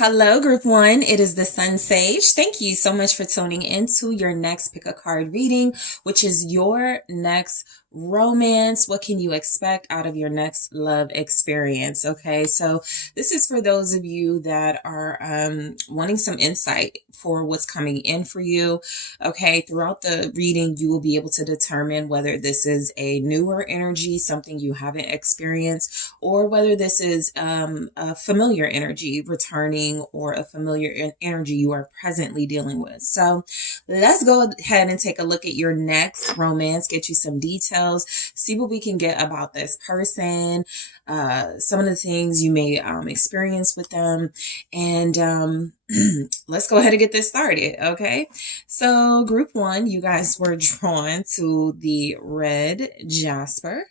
Hello, Group One. It is the SunSage. Thank you so much for tuning into your next pick a card reading, which is your next romance. What can you expect out of your next love experience? Okay, so this is for those of you that are wanting some insight for what's coming in for you. Okay, throughout the reading, you will be able to determine whether this is a newer energy, something you haven't experienced, or whether this is a familiar energy returning or a familiar energy you are presently dealing with. So let's go ahead and take a look at your next romance, get you some details, see what we can get about this person, some of the things you may experience with them, and let's go ahead and get this started. Okay, so Group One, you guys were drawn to the red jasper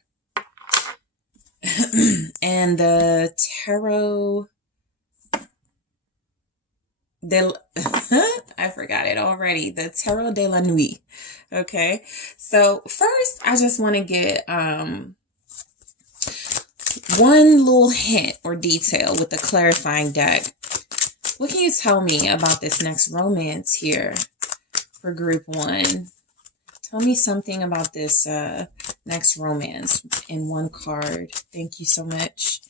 and the tarot I forgot it already. The Tarot de la Nuit. Okay. So first, I just want to get one little hint or detail with the clarifying deck. What can you tell me about this next romance here for Group One? Tell me something about this next romance in one card. Thank you so much.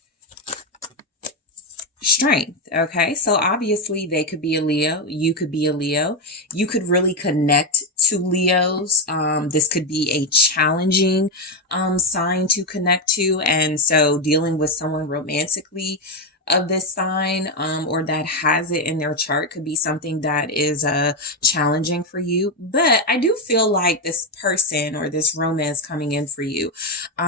Strength. Okay, so obviously they could be a Leo. You could be a Leo. You could really connect to Leos. This could be a challenging sign to connect to, and so dealing with someone romantically of this sign or that has it in their chart could be something that is challenging for you. But I do feel like this person or this romance coming in for you,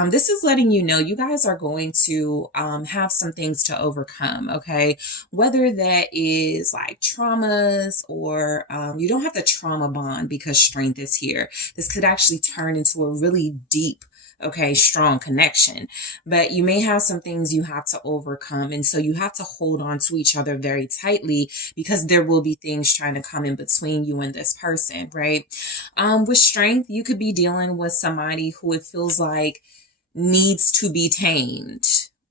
this is letting you know you guys are going to have some things to overcome. Okay, whether that is like traumas or you don't have the trauma bond because strength is here. This could actually turn into a really deep, okay, strong connection, but you may have some things you have to overcome. And so you have to hold on to each other very tightly because there will be things trying to come in between you and this person, right? With strength, you could be dealing with somebody who it feels like needs to be tamed,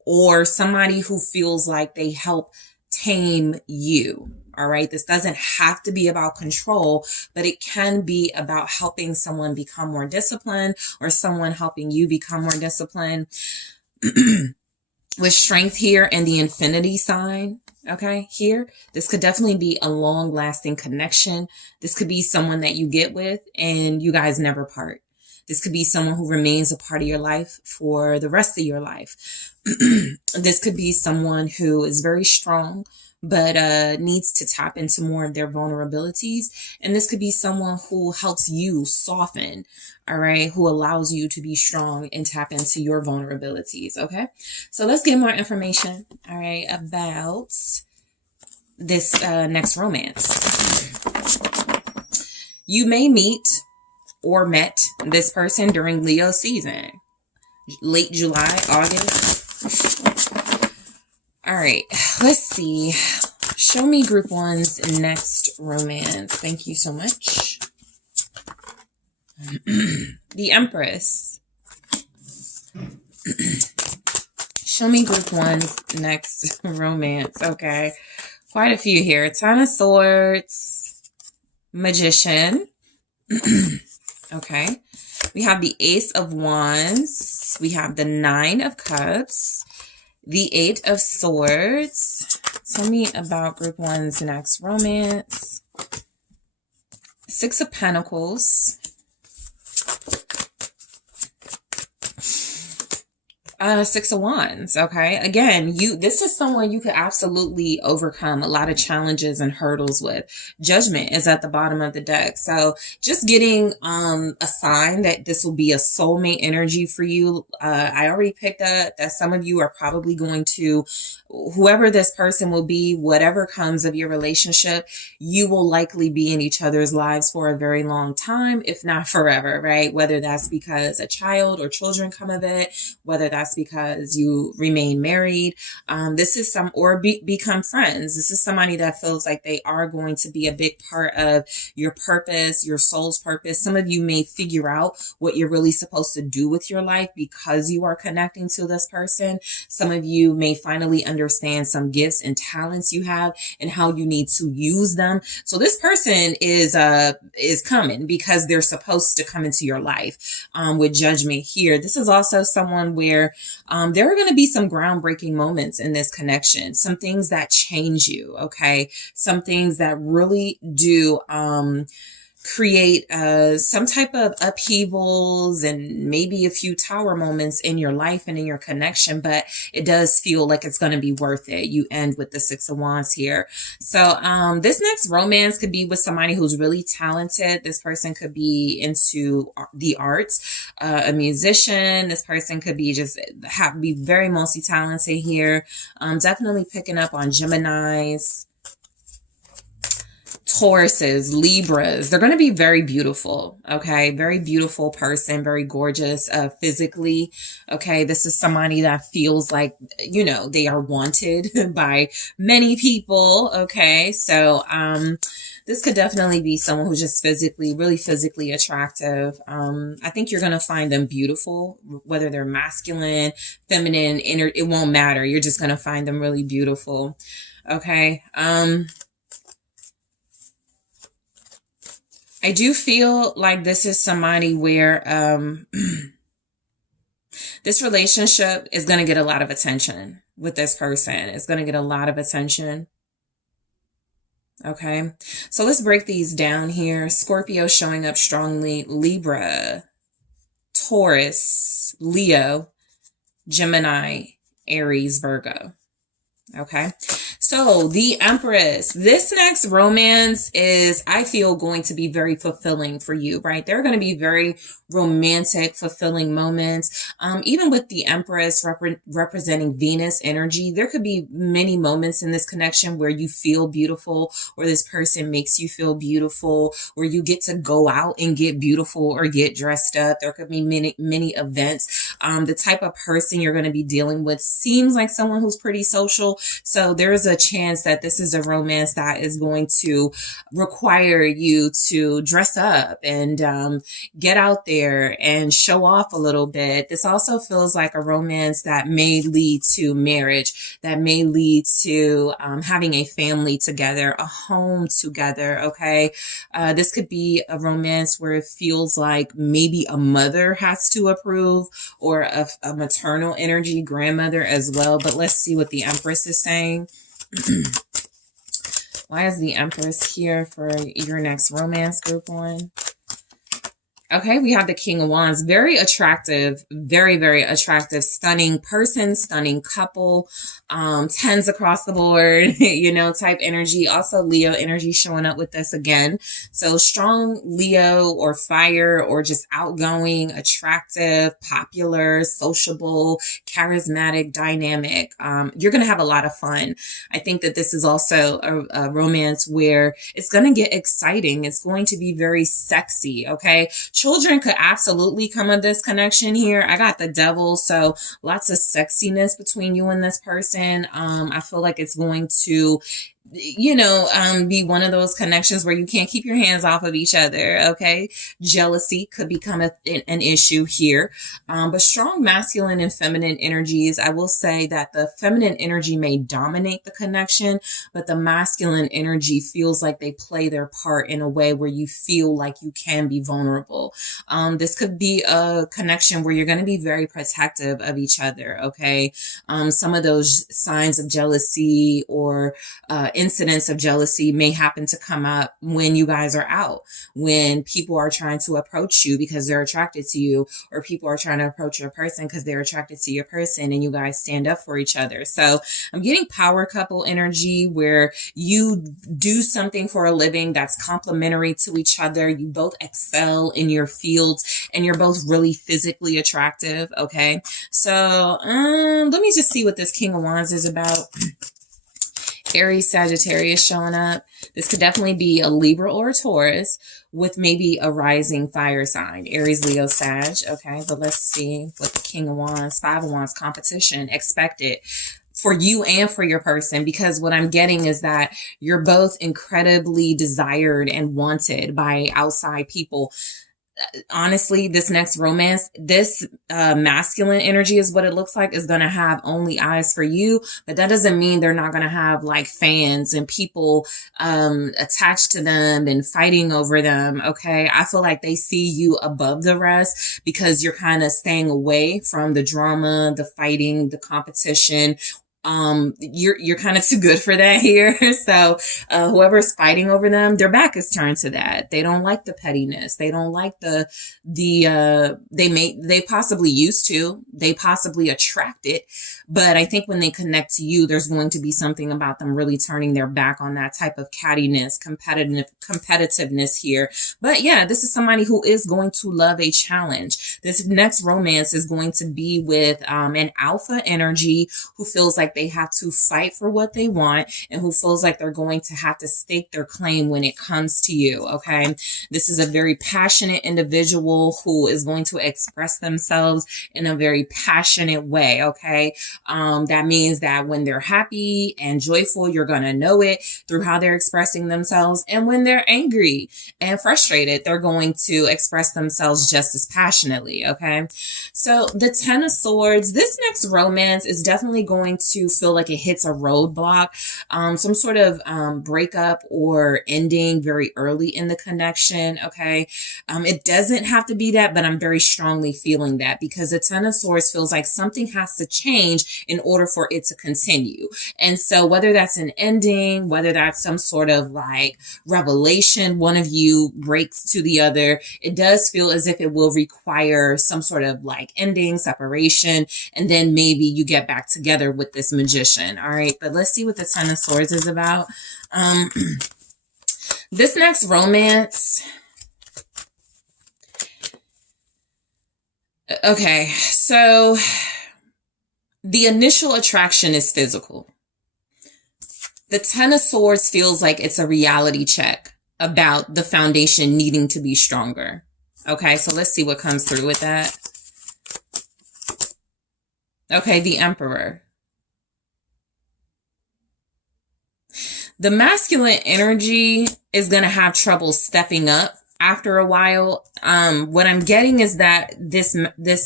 or somebody who feels like they help tame you. All right. This doesn't have to be about control, but it can be about helping someone become more disciplined or someone helping you become more disciplined. With strength here and the infinity sign. Okay. Here, this could definitely be a long lasting connection. This could be someone that you get with and you guys never part. This could be someone who remains a part of your life for the rest of your life. This could be someone who is very strong, but needs to tap into more of their vulnerabilities. And this could be someone who helps you soften, all right, who allows you to be strong and tap into your vulnerabilities, okay? So let's get more information, all right, about this next romance. You may meet or met this person during Leo season, late July, August. All right, let's see. Show me Group One's next romance. Thank you so much. The Empress. Show me Group One's next romance. Okay, quite a few here. Ten of Swords, Magician. Okay, we have the Ace of Wands. We have the Nine of Cups. The Eight of Swords. Tell me about Group One's next romance. Six of Pentacles. Six of Wands. Okay. Again, this is someone you could absolutely overcome a lot of challenges and hurdles with. Judgment is at the bottom of the deck. So just getting a sign that this will be a soulmate energy for you. I already picked up that some of you are probably going to, whoever this person will be, whatever comes of your relationship, you will likely be in each other's lives for a very long time, if not forever, right? Whether that's because a child or children come of it, whether that's that's because you remain married. This is become friends. This is somebody that feels like they are going to be a big part of your purpose, your soul's purpose. Some of you may figure out what you're really supposed to do with your life because you are connecting to this person. Some of you may finally understand some gifts and talents you have and how you need to use them. So this person is coming because they're supposed to come into your life. With Judgment here, this is also someone where there are going to be some groundbreaking moments in this connection, some things that change you, okay? Some things that really do create some type of upheavals and maybe a few tower moments in your life and in your connection, but it does feel like it's going to be worth it. You end with the Six of Wands here. So this next romance could be with somebody who's really talented. This person could be into the arts, a musician. This person could be be very multi-talented here. Definitely picking up on Geminis, Tauruses, Libras. They're going to be very beautiful. Okay. Very beautiful person, very gorgeous, physically. Okay. This is somebody that feels like, you know, they are wanted by many people. Okay. So, this could definitely be someone who's just really physically attractive. I think you're going to find them beautiful, whether they're masculine, feminine, it won't matter. You're just going to find them really beautiful. Okay. I do feel like this is somebody where this relationship is going to get a lot of attention with this person. It's going to get a lot of attention. Okay, so let's break these down here. Scorpio showing up strongly, Libra, Taurus, Leo, Gemini, Aries, Virgo. Okay, so the Empress, this next romance is, I feel, going to be very fulfilling for you, right? There are going to be very romantic, fulfilling moments. Even with the Empress representing Venus energy, there could be many moments in this connection where you feel beautiful, or this person makes you feel beautiful, where you get to go out and get beautiful or get dressed up. There could be many events. The type of person you're going to be dealing with seems like someone who's pretty social. So there is a chance that this is a romance that is going to require you to dress up and get out there and show off a little bit. This also feels like a romance that may lead to marriage, that may lead to having a family together, a home together. Okay. This could be a romance where it feels like maybe a mother has to approve, or a maternal energy, grandmother as well. But let's see what the Empress is saying. Why is the Empress here for your next romance, group one? Okay, we have the King of Wands. Very attractive, very attractive, stunning person, stunning couple, 10s across the board, you know, type energy. Also Leo energy showing up with this again. So strong Leo or fire, or just outgoing, attractive, popular, sociable, charismatic, dynamic. You're going to have a lot of fun. I think that this is also a romance where it's going to get exciting. It's going to be very sexy. Okay. Children could absolutely come of this connection here. I got the Devil, so lots of sexiness between you and this person. I feel like it's going to, you know, be one of those connections where you can't keep your hands off of each other. Okay. Jealousy could become an issue here. But strong masculine and feminine energies. I will say that the feminine energy may dominate the connection, but the masculine energy feels like they play their part in a way where you feel like you can be vulnerable. This could be a connection where you're going to be very protective of each other. Okay. Some of those signs of jealousy or, incidents of jealousy may happen to come up when you guys are out, when people are trying to approach you because they're attracted to you, or people are trying to approach your person because they're attracted to your person, and you guys stand up for each other. So I'm getting power couple energy where you do something for a living that's complementary to each other. You both excel in your fields and you're both really physically attractive. Okay. So, let me just see what this King of Wands is about. Aries, Sagittarius showing up. This could definitely be a Libra or a Taurus with maybe a rising fire sign. Aries, Leo, Sag. Okay, but let's see what the King of Wands, Five of Wands, competition, expected for you and for your person, because what I'm getting is that you're both incredibly desired and wanted by outside people. Honestly, this next romance, this masculine energy is what it looks like, is going to have only eyes for you, but that doesn't mean they're not going to have like fans and people attached to them and fighting over them. Okay, I feel like they see you above the rest because you're kind of staying away from the drama, the fighting, the competition. You're kind of too good for that here. So whoever's fighting over them, their back is turned to that. They don't like the pettiness. They don't like they possibly used to, they possibly attract it. But I think when they connect to you, there's going to be something about them really turning their back on that type of cattiness, competitiveness here. But yeah, this is somebody who is going to love a challenge. This next romance is going to be with an alpha energy who feels like they have to fight for what they want and who feels like they're going to have to stake their claim when it comes to you. Okay. This is a very passionate individual who is going to express themselves in a very passionate way. Okay. That means that when they're happy and joyful, you're going to know it through how they're expressing themselves. And when they're angry and frustrated, they're going to express themselves just as passionately. Okay. So the Ten of Swords, this next romance is definitely going to feel like it hits a roadblock, some sort of breakup or ending very early in the connection. Okay. It doesn't have to be that, but I'm very strongly feeling that because the Ten of Swords feels like something has to change in order for it to continue. And so whether that's an ending, whether that's some sort of like revelation, one of you breaks to the other, it does feel as if it will require some sort of like ending, separation, and then maybe you get back together with this Magician. All right, but let's see what the Ten of Swords is about. This next romance. Okay, so the initial attraction is physical. The Ten of Swords feels like it's a reality check about the foundation needing to be stronger. Okay, so let's see what comes through with that. Okay, the Emperor. The masculine energy is going to have trouble stepping up after a while. What I'm getting is that this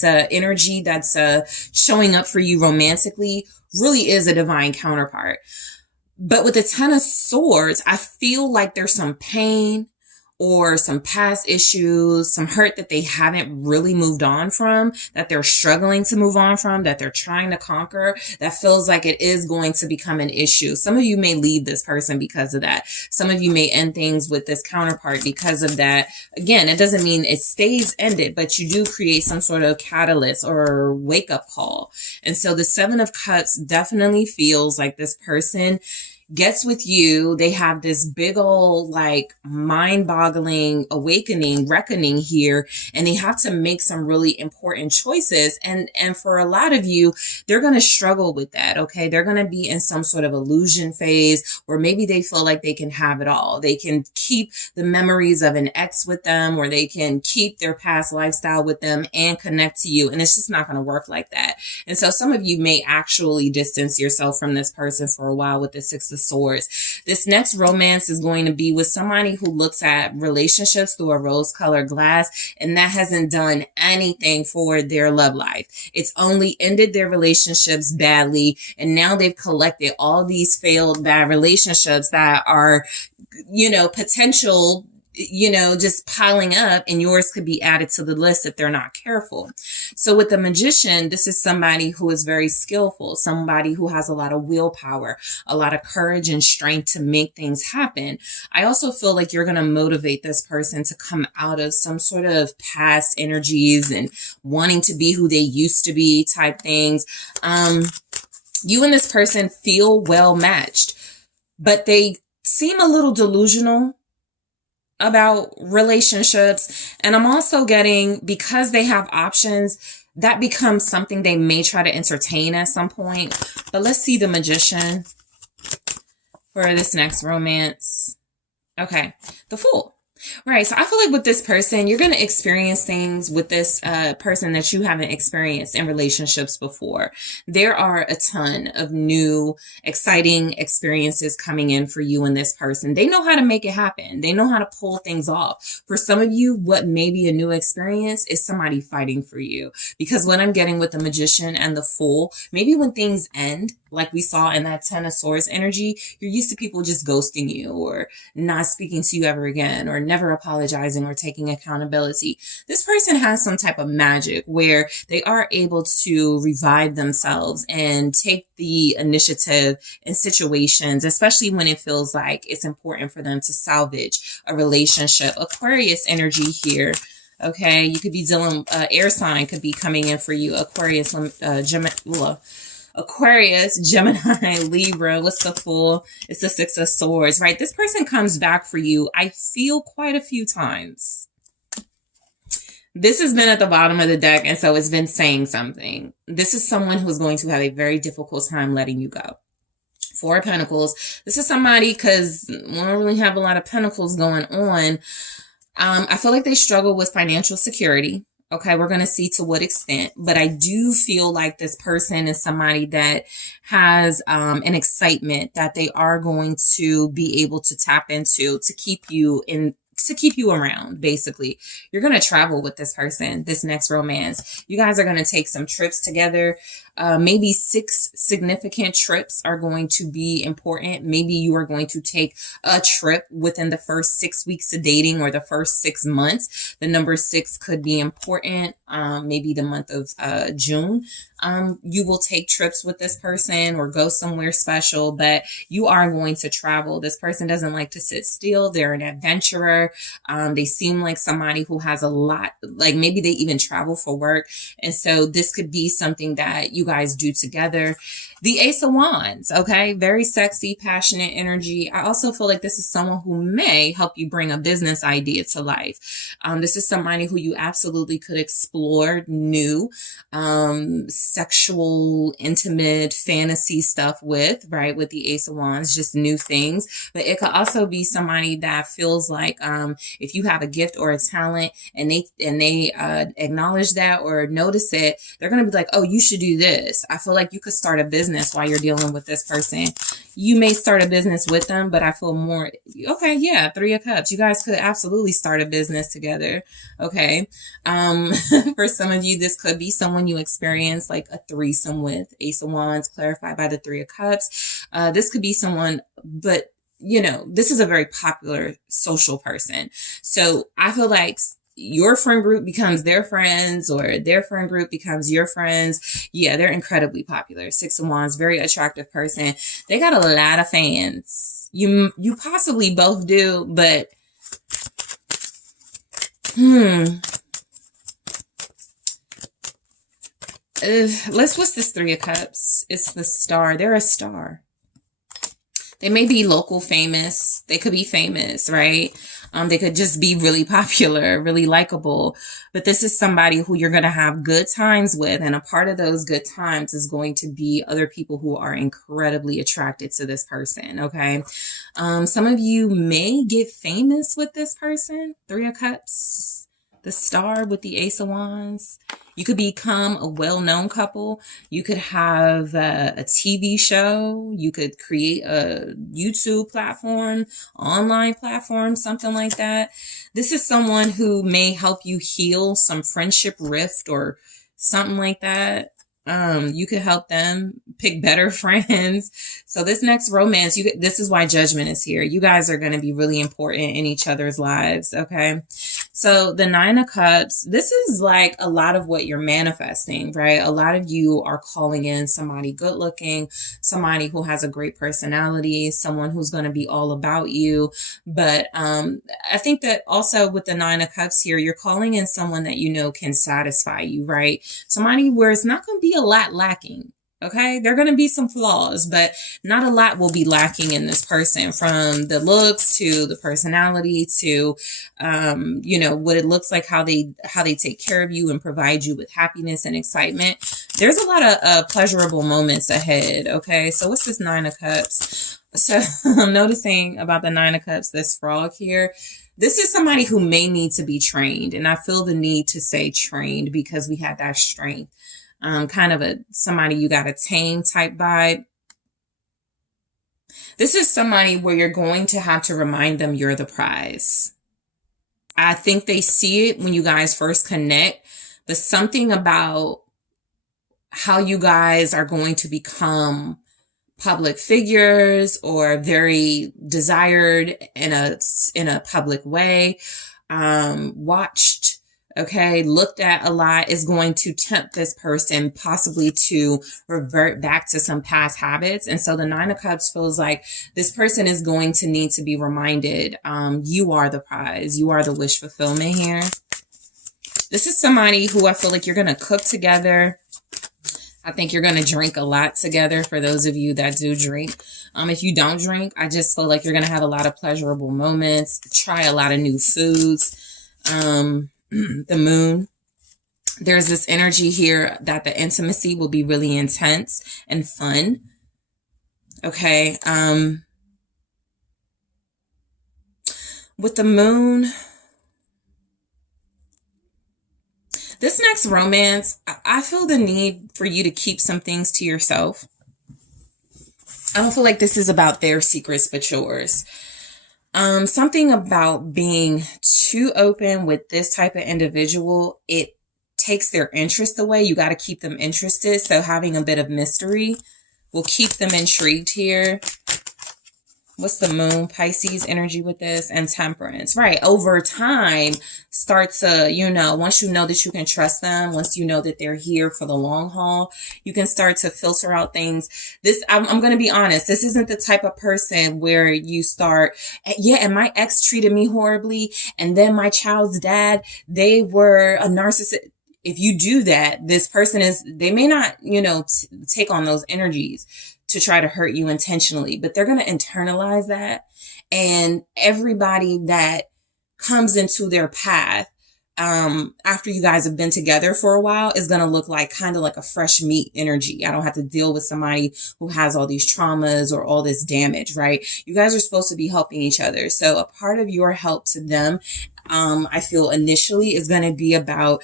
energy that's showing up for you romantically really is a divine counterpart. But with the Ten of Swords, I feel like there's some pain or some past issues, some hurt that they haven't really moved on from, that they're struggling to move on from, that they're trying to conquer, that feels like it is going to become an issue. Some of you may leave this person because of that. Some of you may end things with this counterpart because of that. Again, it doesn't mean it stays ended, but you do create some sort of catalyst or wake up call. And so the Seven of Cups definitely feels like this person gets with you. They have this big old like mind-boggling awakening, reckoning here, and they have to make some really important choices. And for a lot of you, they're going to struggle with that. Okay. They're going to be in some sort of illusion phase where maybe they feel like they can have it all. They can keep the memories of an ex with them, or they can keep their past lifestyle with them and connect to you. And it's just not going to work like that. And so some of you may actually distance yourself from this person for a while with the Six of Swords. This next romance is going to be with somebody who looks at relationships through a rose-colored glass, and that hasn't done anything for their love life. It's only ended their relationships badly, and now they've collected all these failed bad relationships that are, potential, just piling up, and yours could be added to the list if they're not careful. So with the Magician, this is somebody who is very skillful, somebody who has a lot of willpower, a lot of courage and strength to make things happen. I also feel like you're going to motivate this person to come out of some sort of past energies and wanting to be who they used to be type things. You and this person feel well matched, but they seem a little delusional about relationships. And I'm also getting, because they have options, that becomes something they may try to entertain at some point. But let's see the Magician. for this next romance. Okay, the Fool. Right. So I feel like with this person, you're going to experience things with this person that you haven't experienced in relationships before. There are a ton of new, exciting experiences coming in for you and this person. They know how to make it happen. They know how to pull things off. For some of you, what may be a new experience is somebody fighting for you. Because what I'm getting with the Magician and the Fool, maybe when things end, like we saw in that Ten of Swords energy, you're used to people just ghosting you or not speaking to you ever again or never apologizing or taking accountability. This person has some type of magic where they are able to revive themselves and take the initiative in situations, especially when it feels like it's important for them to salvage a relationship. Aquarius energy here. Okay, you could be dealing, air sign could be coming in for you. Aquarius, Gemini, Libra. What's the Fool? It's the Six of Swords, right? This person comes back for you, I feel, quite a few times. This has been at the bottom of the deck, and so it's been saying something. This is someone who's going to have a very difficult time letting you go. Four of Pentacles. This is somebody, because we don't really have a lot of pentacles going on. I feel like they struggle with financial security. Okay, we're going to see to what extent, but I do feel like this person is somebody that has an excitement that they are going to be able to tap into to keep you around. Basically, you're going to travel with this person, this next romance. You guys are going to take some trips together. Maybe 6 significant trips are going to be important. Maybe you are going to take a trip within the first 6 weeks of dating or the first 6 months. The number 6 could be important. Maybe the month of June. You will take trips with this person or go somewhere special, but you are going to travel. This person doesn't like to sit still. They're an adventurer. They seem like somebody who has a lot, like maybe they even travel for work. And so this could be something that you guys do together. The Ace of Wands, okay? Very sexy, passionate energy. I also feel like this is someone who may help you bring a business idea to life. This is somebody who you absolutely could explore new sexual, intimate, fantasy stuff with, right? With the Ace of Wands, just new things. But it could also be somebody that feels like if you have a gift or a talent and they acknowledge that or notice it, they're going to be like, oh, you should do this. I feel like you could start a business while you're dealing with this person. You may start a business with them, but I feel more, okay, yeah, 3 of Cups. You guys could absolutely start a business together. Okay. For some of you, this could be someone you experience like a threesome with. Ace of Wands clarified by the 3 of Cups. This could be someone, but you know, this is a very popular social person. So I feel like your friend group becomes their friends or their friend group becomes your friends. Yeah, they're incredibly popular. 6 of Wands, very attractive person. They got a lot of fans. You possibly both do, but what's this 3 of Cups? It's the Star. They're a star. They may be local famous. They could be famous, right? They could just be really popular, really likable. But this is somebody who you're going to have good times with. And a part of those good times is going to be other people who are incredibly attracted to this person, okay? Some of you may get famous with this person. 3 of Cups, the Star with the Ace of Wands. You could become a well-known couple. You could have a TV show. You could create a YouTube platform, online platform, something like that. This is someone who may help you heal some friendship rift or something like that. You could help them pick better friends. So this next romance, this is why Judgment is here. You guys are going to be really important in each other's lives. Okay. So the 9 of Cups, this is like a lot of what you're manifesting, right? A lot of you are calling in somebody good looking, somebody who has a great personality, someone who's going to be all about you. But, I think that also with the 9 of Cups here, you're calling in someone that you know can satisfy you, right? Somebody where it's not going to be a lot lacking. Okay, there are going to be some flaws, but not a lot will be lacking in this person, from the looks to the personality to, you know, what it looks like, how they take care of you and provide you with happiness and excitement. there's a lot of pleasurable moments ahead. Okay, so what's this Nine of Cups? So I'm noticing about the Nine of Cups, this frog here. This is somebody who may need to be trained. And I feel the need to say trained because we had that strength. Kind of somebody you got to tame type vibe. This is somebody where you're going to have to remind them you're the prize. I think they see it when you guys first connect, but something about how you guys are going to become public figures or very desired in a public way, watched, okay, looked at a lot, is going to tempt this person possibly to revert back to some past habits. And so the Nine of Cups feels like this person is going to need to be reminded, you are the prize, you are the wish fulfillment here. This is somebody who I feel like you're going to cook together. I think you're going to drink a lot together for those of you that do drink. If you don't drink, I just feel like you're going to have a lot of pleasurable moments, try a lot of new foods. The moon, there's this energy here that the intimacy will be really intense and fun. Okay. With the moon, this next romance, I feel the need for you to keep some things to yourself. I don't feel like this is about their secrets, but yours. Something about being too open with this type of individual, it takes their interest away. You got to keep them interested. So having a bit of mystery will keep them intrigued here. What's the moon? Pisces energy with this, and temperance, right? Over time, start to, once you know that you can trust them, once you know that they're here for the long haul, you can start to filter out things. I'm going to be honest. This isn't the type of person where you start, yeah, and my ex treated me horribly. And then my child's dad, they were a narcissist. If you do that, this person they may not, take on those energies to try to hurt you intentionally, but they're going to internalize that. And everybody that comes into their path, after you guys have been together for a while, is going to look kind of like a fresh meat energy. I don't have to deal with somebody who has all these traumas or all this damage, right? You guys are supposed to be helping each other. So a part of your help to them, I feel initially is going to be about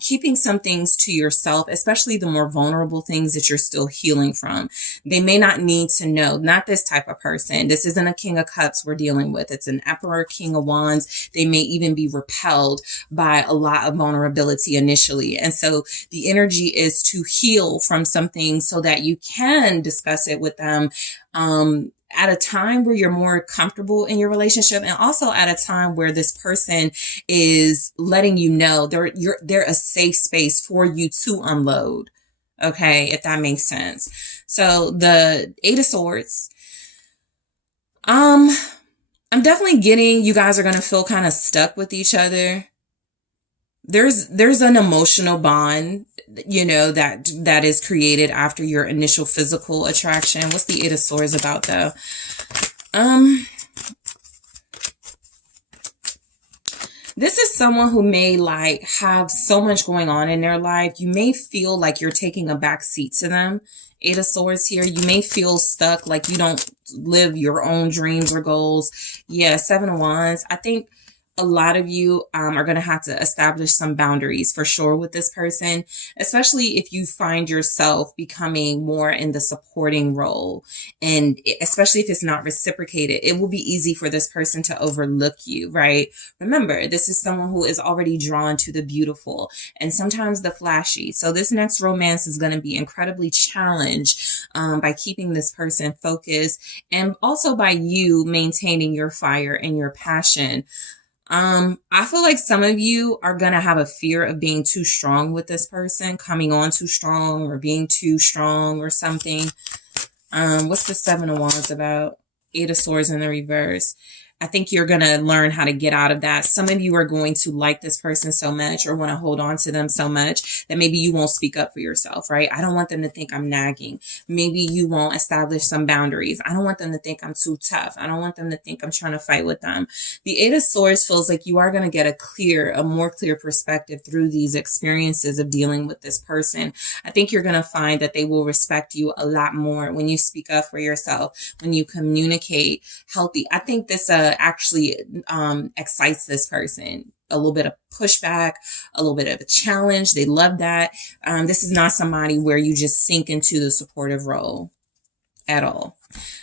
keeping some things to yourself, especially the more vulnerable things that you're still healing from. They may not need to know, not this type of person. This isn't a King of Cups we're dealing with. It's an Emperor, King of Wands. They may even be repelled by a lot of vulnerability initially. And so the energy is to heal from something so that you can discuss it with them, at a time where you're more comfortable in your relationship, and also at a time where this person is letting you know they're a safe space for you to unload. Okay, if that makes sense. So the Eight of Swords, I'm definitely getting you guys are going to feel kind of stuck with each other. There's an emotional bond, that is created after your initial physical attraction. What's the Eight of Swords about though? This is someone who may have so much going on in their life. You may feel like you're taking a back seat to them. Eight of Swords here. You may feel stuck, like you don't live your own dreams or goals. Yeah, Seven of Wands. I think a lot of you are going to have to establish some boundaries for sure with this person, especially if you find yourself becoming more in the supporting role. And especially if it's not reciprocated, it will be easy for this person to overlook you, right? Remember, this is someone who is already drawn to the beautiful and sometimes the flashy. So this next romance is going to be incredibly challenged by keeping this person focused, and also by you maintaining your fire and your passion. I feel like some of you are going to have a fear of being too strong with this person, coming on too strong or being too strong or something. What's the Seven of Wands about? Eight of Swords in the reverse. I think you're going to learn how to get out of that. Some of you are going to like this person so much or want to hold on to them so much that maybe you won't speak up for yourself, right? I don't want them to think I'm nagging. Maybe you won't establish some boundaries. I don't want them to think I'm too tough. I don't want them to think I'm trying to fight with them. The Eight of Swords feels like you are going to get a more clear perspective through these experiences of dealing with this person. I think you're going to find that they will respect you a lot more when you speak up for yourself, when you communicate healthy. I think this actually excites this person. A little bit of pushback, a little bit of a challenge. They love that. This is not somebody where you just sink into the supportive role at all.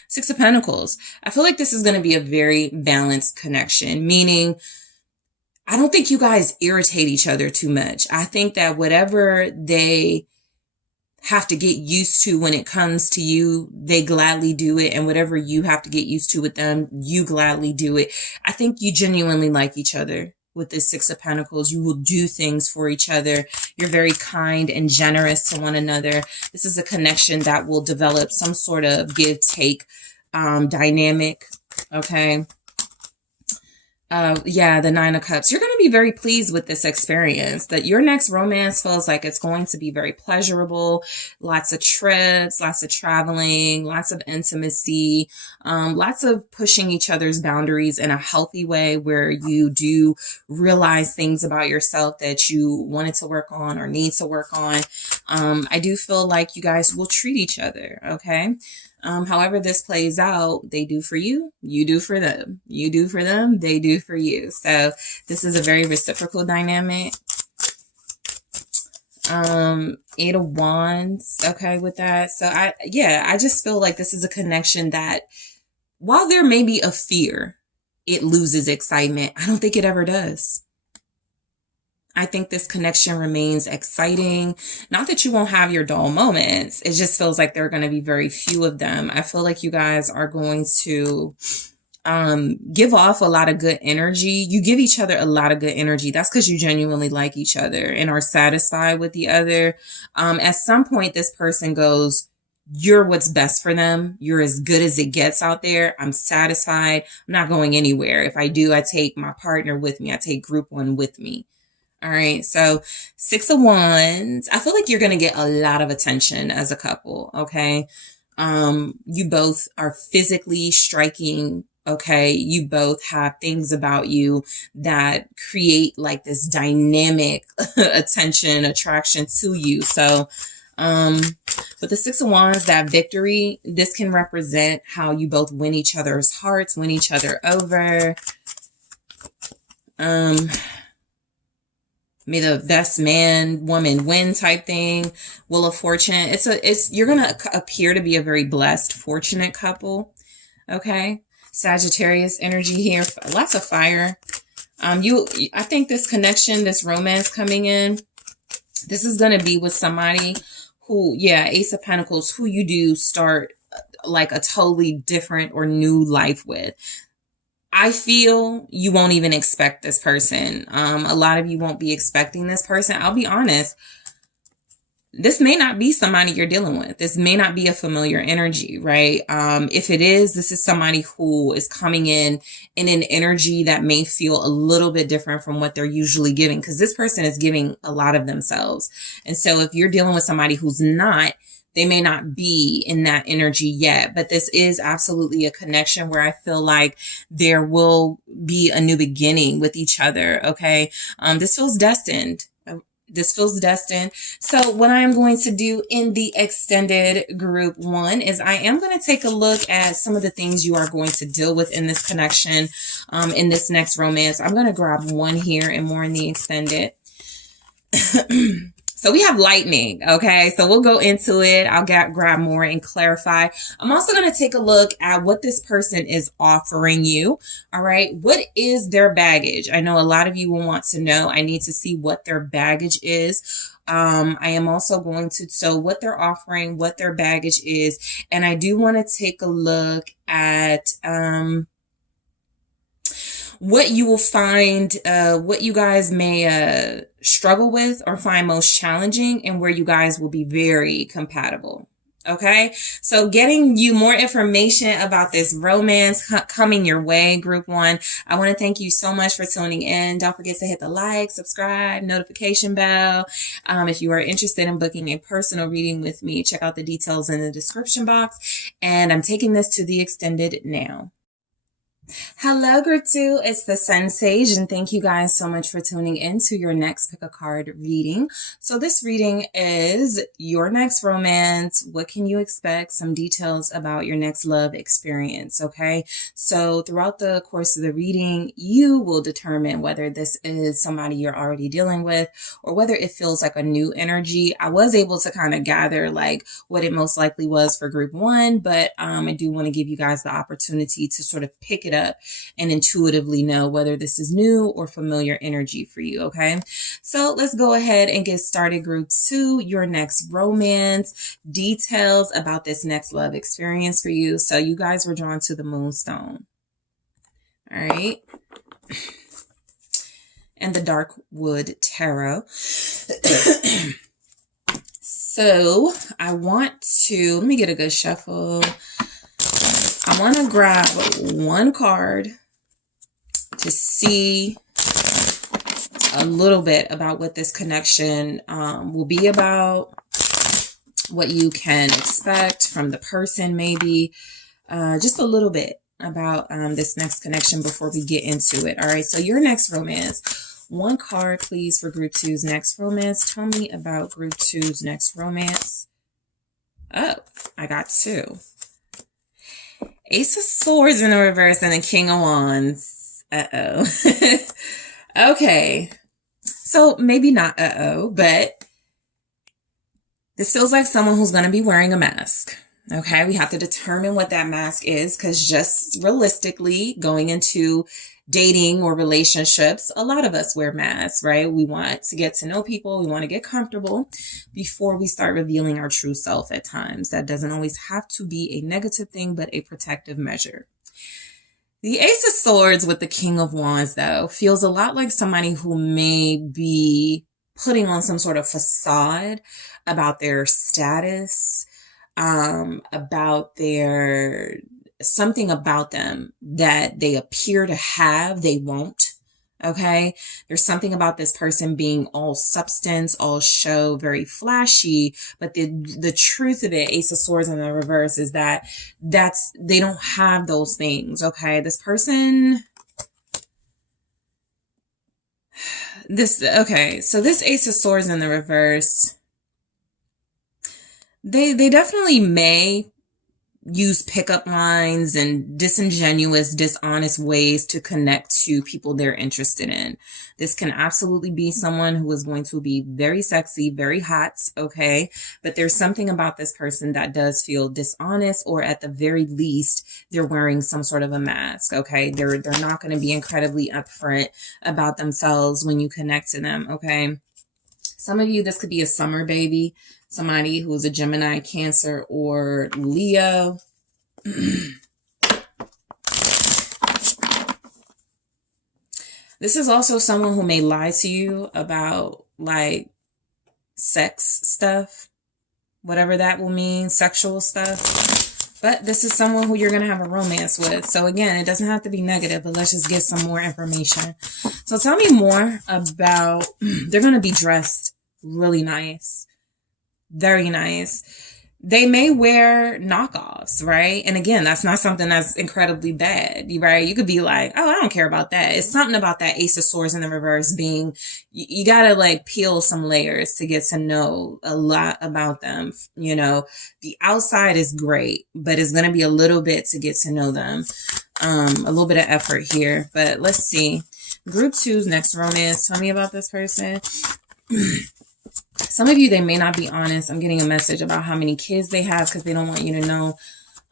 Six of Pentacles. I feel like this is going to be a very balanced connection, meaning I don't think you guys irritate each other too much. I think that whatever they have to get used to when it comes to you, they gladly do it. And whatever you have to get used to with them, you gladly do it. I think you genuinely like each other with this Six of Pentacles. You will do things for each other. You're very kind and generous to one another. This is a connection that will develop some sort of give-take dynamic. Okay. Yeah, the Nine of Cups. You're going to be very pleased with this experience. That your next romance feels like it's going to be very pleasurable. Lots of trips, lots of traveling, lots of intimacy, lots of pushing each other's boundaries in a healthy way where you do realize things about yourself that you wanted to work on or need to work on. I do feel like you guys will treat each other. Okay. However this plays out, they do for you, you do for them. You do for them, they do for you. So this is a very reciprocal dynamic. Eight of Wands, okay, with that. So I just feel like this is a connection that while there may be a fear, it loses excitement. I don't think it ever does. I think this connection remains exciting. Not that you won't have your dull moments. It just feels like there are going to be very few of them. I feel like you guys are going to give off a lot of good energy. You give each other a lot of good energy. That's because you genuinely like each other and are satisfied with the other. At some point, this person goes, you're what's best for them. You're as good as it gets out there. I'm satisfied. I'm not going anywhere. If I do, I take my partner with me. I take group one with me. All right. So Six of Wands, I feel like you're going to get a lot of attention as a couple. Okay. You both are physically striking. Okay. You both have things about you that create like this dynamic attention, attraction to you. So, with the Six of Wands, that victory, this can represent how you both win each other's hearts, win each other over. May the best man, woman win type thing. Wheel of Fortune. You're going to appear to be a very blessed, fortunate couple. Okay. Sagittarius energy here. Lots of fire. I think this connection, this romance coming in, this is going to be with somebody who, Ace of Pentacles, who you do start like a totally different or new life with. I feel you won't even expect this person. A lot of you won't be expecting this person. I'll be honest. This may not be somebody you're dealing with. This may not be a familiar energy, right? If it is, this is somebody who is coming in an energy that may feel a little bit different from what they're usually giving, because this person is giving a lot of themselves. And so if you're dealing with somebody who's not, they may not be in that energy yet, but this is absolutely a connection where I feel like there will be a new beginning with each other. Okay. This feels destined. This feels destined. So what I am going to do in the extended group one is I am going to take a look at some of the things you are going to deal with in this connection, in this next romance. I'm going to grab one here and more in the extended. So we have lightning. Okay. So we'll go into it. I'll grab more and clarify. I'm also going to take a look at what this person is offering you. All right. What is their baggage? I know a lot of you will want to know. I need to see what their baggage is. I am also going to, so what they're offering, what their baggage is. And I do want to take a look at, what you will find, what you guys may struggle with or find most challenging, and where you guys will be very compatible. Okay, so getting you more information about this romance coming your way, group one. I want to thank you so much for tuning in. Don't forget to hit the like, subscribe, notification bell. If you are interested in booking a personal reading with me, check out the details in the description box. And I'm taking this to the extended now. Hello, group two. It's TheSunSage, and thank you guys so much for tuning in to your next pick a card reading. So this reading is your next romance. What can you expect? Some details about your next love experience. Okay. So throughout the course of the reading, you will determine whether this is somebody you're already dealing with or whether it feels like a new energy. I was able to kind of gather like what it most likely was for group one, but I do want to give you guys the opportunity to sort of pick it up and intuitively know whether this is new or familiar energy for you. Okay, so let's go ahead and get started. Group two, your next romance, details about this next love experience for you. So you guys were drawn to the Moonstone. All right. And the Dark Wood Tarot. So I want to, let me get a good shuffle. I want to grab one card to see a little bit about what this connection will be about, what you can expect from the person, maybe just a little bit about this next connection before we get into it. All right, so your next romance. One card, please, for group two's next romance. Tell me about group two's next romance. Oh, I got two. Ace of Swords in the reverse and the King of Wands. Uh-oh. Okay. So maybe not uh-oh, but this feels like someone who's going to be wearing a mask. Okay. We have to determine what that mask is because just realistically going into dating or relationships, a lot of us wear masks, right? We want to get to know people. We want to get comfortable before we start revealing our true self at times. That doesn't always have to be a negative thing, but a protective measure. The Ace of Swords with the King of Wands, though, feels a lot like somebody who may be putting on some sort of facade about their status, about their something about them that they appear to have, they won't. Okay. There's something about this person being all substance, all show, very flashy. But the truth of it, Ace of Swords in the reverse, is that they don't have those things. Okay. This person, so this Ace of Swords in the reverse, they definitely may use pickup lines and disingenuous, dishonest ways to connect to people they're interested in. This can absolutely be someone who is going to be very sexy, very hot, okay? But there's something about this person that does feel dishonest, or at the very least, they're wearing some sort of a mask, okay? They're not going to be incredibly upfront about themselves when you connect to them, okay? Some of you, this could be a summer baby, somebody who's a Gemini, Cancer, or Leo. This is also someone who may lie to you about like sex stuff, whatever that will mean, sexual stuff. But this is someone who you're going to have a romance with. So again, it doesn't have to be negative, but let's just get some more information. So tell me more about, they're going to be dressed really nice. Very nice. They may wear knockoffs, right? And again, that's not something that's incredibly bad, right? You could be like, oh, I don't care about that. It's something about that Ace of Swords in the reverse being, you gotta like peel some layers to get to know a lot about them. You know, the outside is great, but it's going to be a little bit to get to know them. A little bit of effort here, but let's see. Group two's next romance. Tell me about this person. Some of you, they may not be honest. I'm getting a message about how many kids they have because they don't want you to know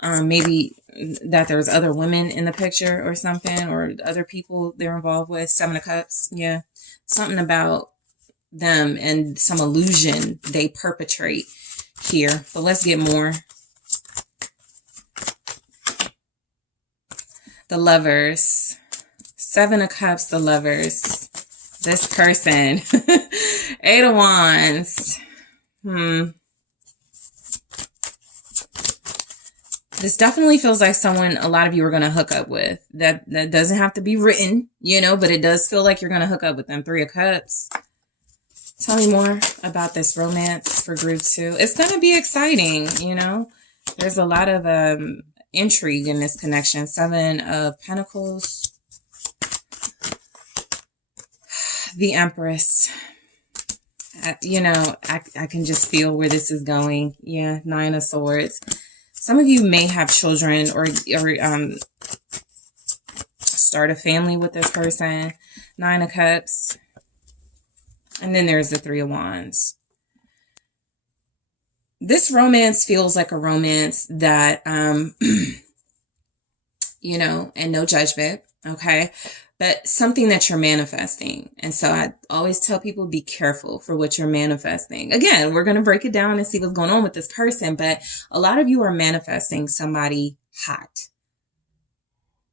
maybe that there's other women in the picture or something, or other people they're involved with. 7 of Cups. Yeah. Something about them and some illusion they perpetrate here. But let's get more. The Lovers. 7 of Cups, the Lovers. This person. 8 of Wands. This definitely feels like someone a lot of you are going to hook up with. That doesn't have to be written, you know, but it does feel like you're going to hook up with them. 3 of Cups. Tell me more about this romance for group 2. It's going to be exciting, you know. There's a lot of intrigue in this connection. 7 of Pentacles. The Empress. You know, I can just feel where this is going. Yeah, 9 of Swords. Some of you may have children or start a family with this person. 9 of Cups. And then there's the 3 of Wands. This romance feels like a romance that, you know, and no judgment, okay? But something that you're manifesting. And so I always tell people, be careful for what you're manifesting. Again, we're going to break it down and see what's going on with this person. But a lot of you are manifesting somebody hot.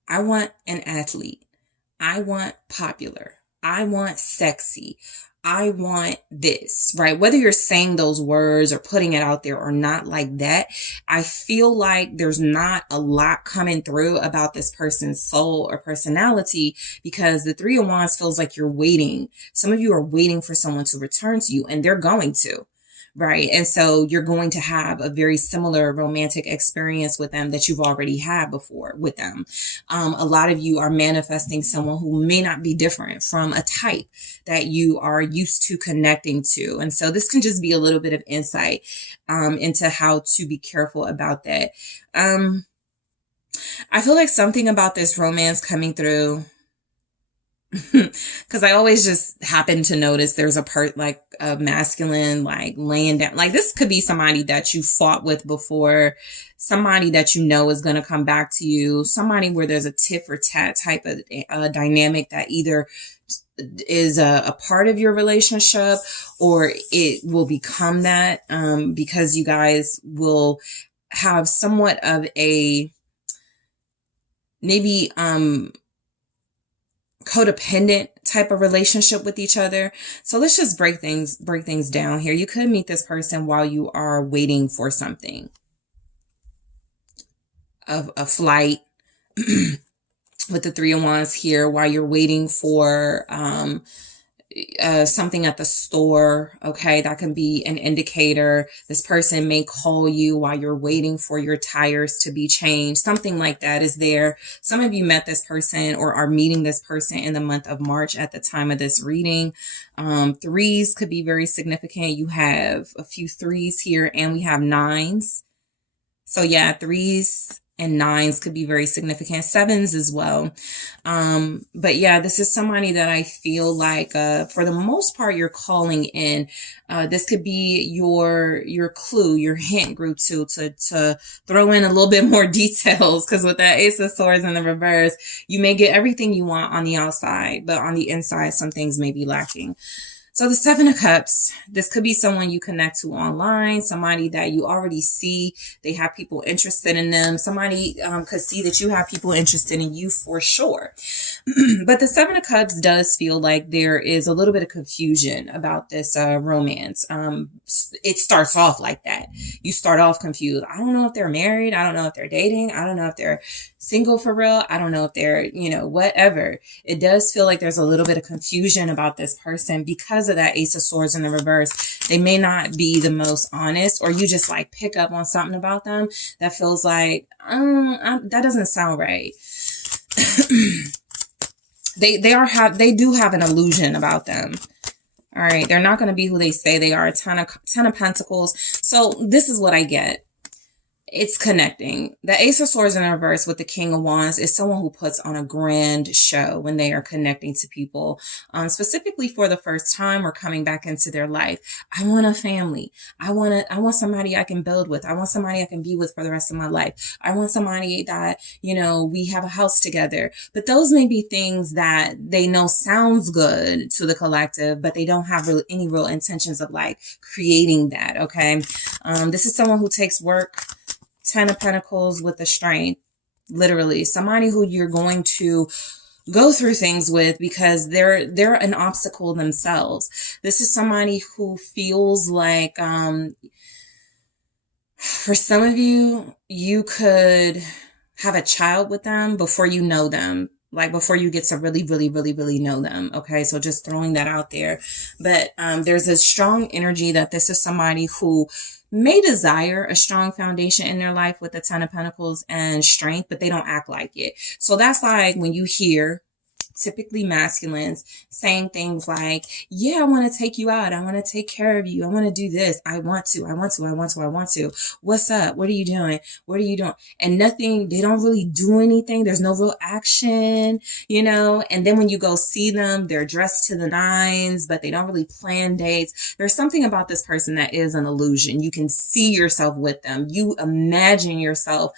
I want an athlete. I want popular. I want sexy. I want this, right? Whether you're saying those words or putting it out there or not like that, I feel like there's not a lot coming through about this person's soul or personality, because the 3 of Wands feels like you're waiting. Some of you are waiting for someone to return to you, and they're going to. Right. And so you're going to have a very similar romantic experience with them that you've already had before with them. A lot of you are manifesting someone who may not be different from a type that you are used to connecting to. And so this can just be a little bit of insight into how to be careful about that. I feel like something about this romance coming through, because I always just happen to notice there's like a masculine, like laying down. Like this could be somebody that you fought with before, somebody that you know is going to come back to you, somebody where there's a tit for tat type of dynamic that either is a part of your relationship or it will become that, because you guys will have somewhat of a maybe codependent type of relationship with each other. So let's just break things down here. You could meet this person while you are waiting for something, a flight with the 3 of Wands here, while you're waiting for something at the store. Okay, that can be an indicator. This person may call you while you're waiting for your tires to be changed. Something like that is there. Some of you met this person or are meeting this person in the month of March at the time of this reading. 3s could be very significant. You have a few 3s here, and we have 9s. So yeah, 3s and 9s could be very significant. 7s as well. But yeah, this is somebody that I feel like, for the most part, you're calling in. This could be your clue, your hint, group 2, to throw in a little bit more details. Cause with that Ace of Swords in the reverse, you may get everything you want on the outside, but on the inside, some things may be lacking. So the 7 of Cups, this could be someone you connect to online, somebody that you already see. They have people interested in them. Somebody could see that you have people interested in you for sure. But the 7 of Cups does feel like there is a little bit of confusion about this romance. It starts off like that. You start off confused. I don't know if they're married. I don't know if they're dating. I don't know if they're single for real. I don't know if they're, whatever. It does feel like there's a little bit of confusion about this person because of that Ace of Swords in the reverse. They may not be the most honest, or you just like pick up on something about them that feels like, that doesn't sound right. They do have an illusion about them. All right. They're not going to be who they say they are. 10 of Pentacles. So this is what I get. It's connecting. The Ace of Swords in reverse with the King of Wands is someone who puts on a grand show when they are connecting to people, specifically for the first time or coming back into their life. I want a family. I want somebody I can build with. I want somebody I can be with for the rest of my life. I want somebody that, we have a house together. But those may be things that they know sounds good to the collective, but they don't have any real intentions of like creating that. Okay. This is someone who takes work. 10 of Pentacles with the strength, literally somebody who you're going to go through things with because they're an obstacle themselves. This is somebody who feels like, For some of you, you could have a child with them before you know them. Like before you get to really, really, really, really know them. Okay. So just throwing that out there. But there's a strong energy that this is somebody who may desire a strong foundation in their life with the Ten of Pentacles and strength, but they don't act like it. So that's like when you hear typically masculines saying things like, yeah, I want to take you out. I want to take care of you. I want to do this. I want to, I want to, I want to, I want to. What's up? What are you doing? What are you doing? And nothing, they don't really do anything. There's no real action, you know? And then when you go see them, they're dressed to the nines, but they don't really plan dates. There's something about this person that is an illusion. You can see yourself with them. You imagine yourself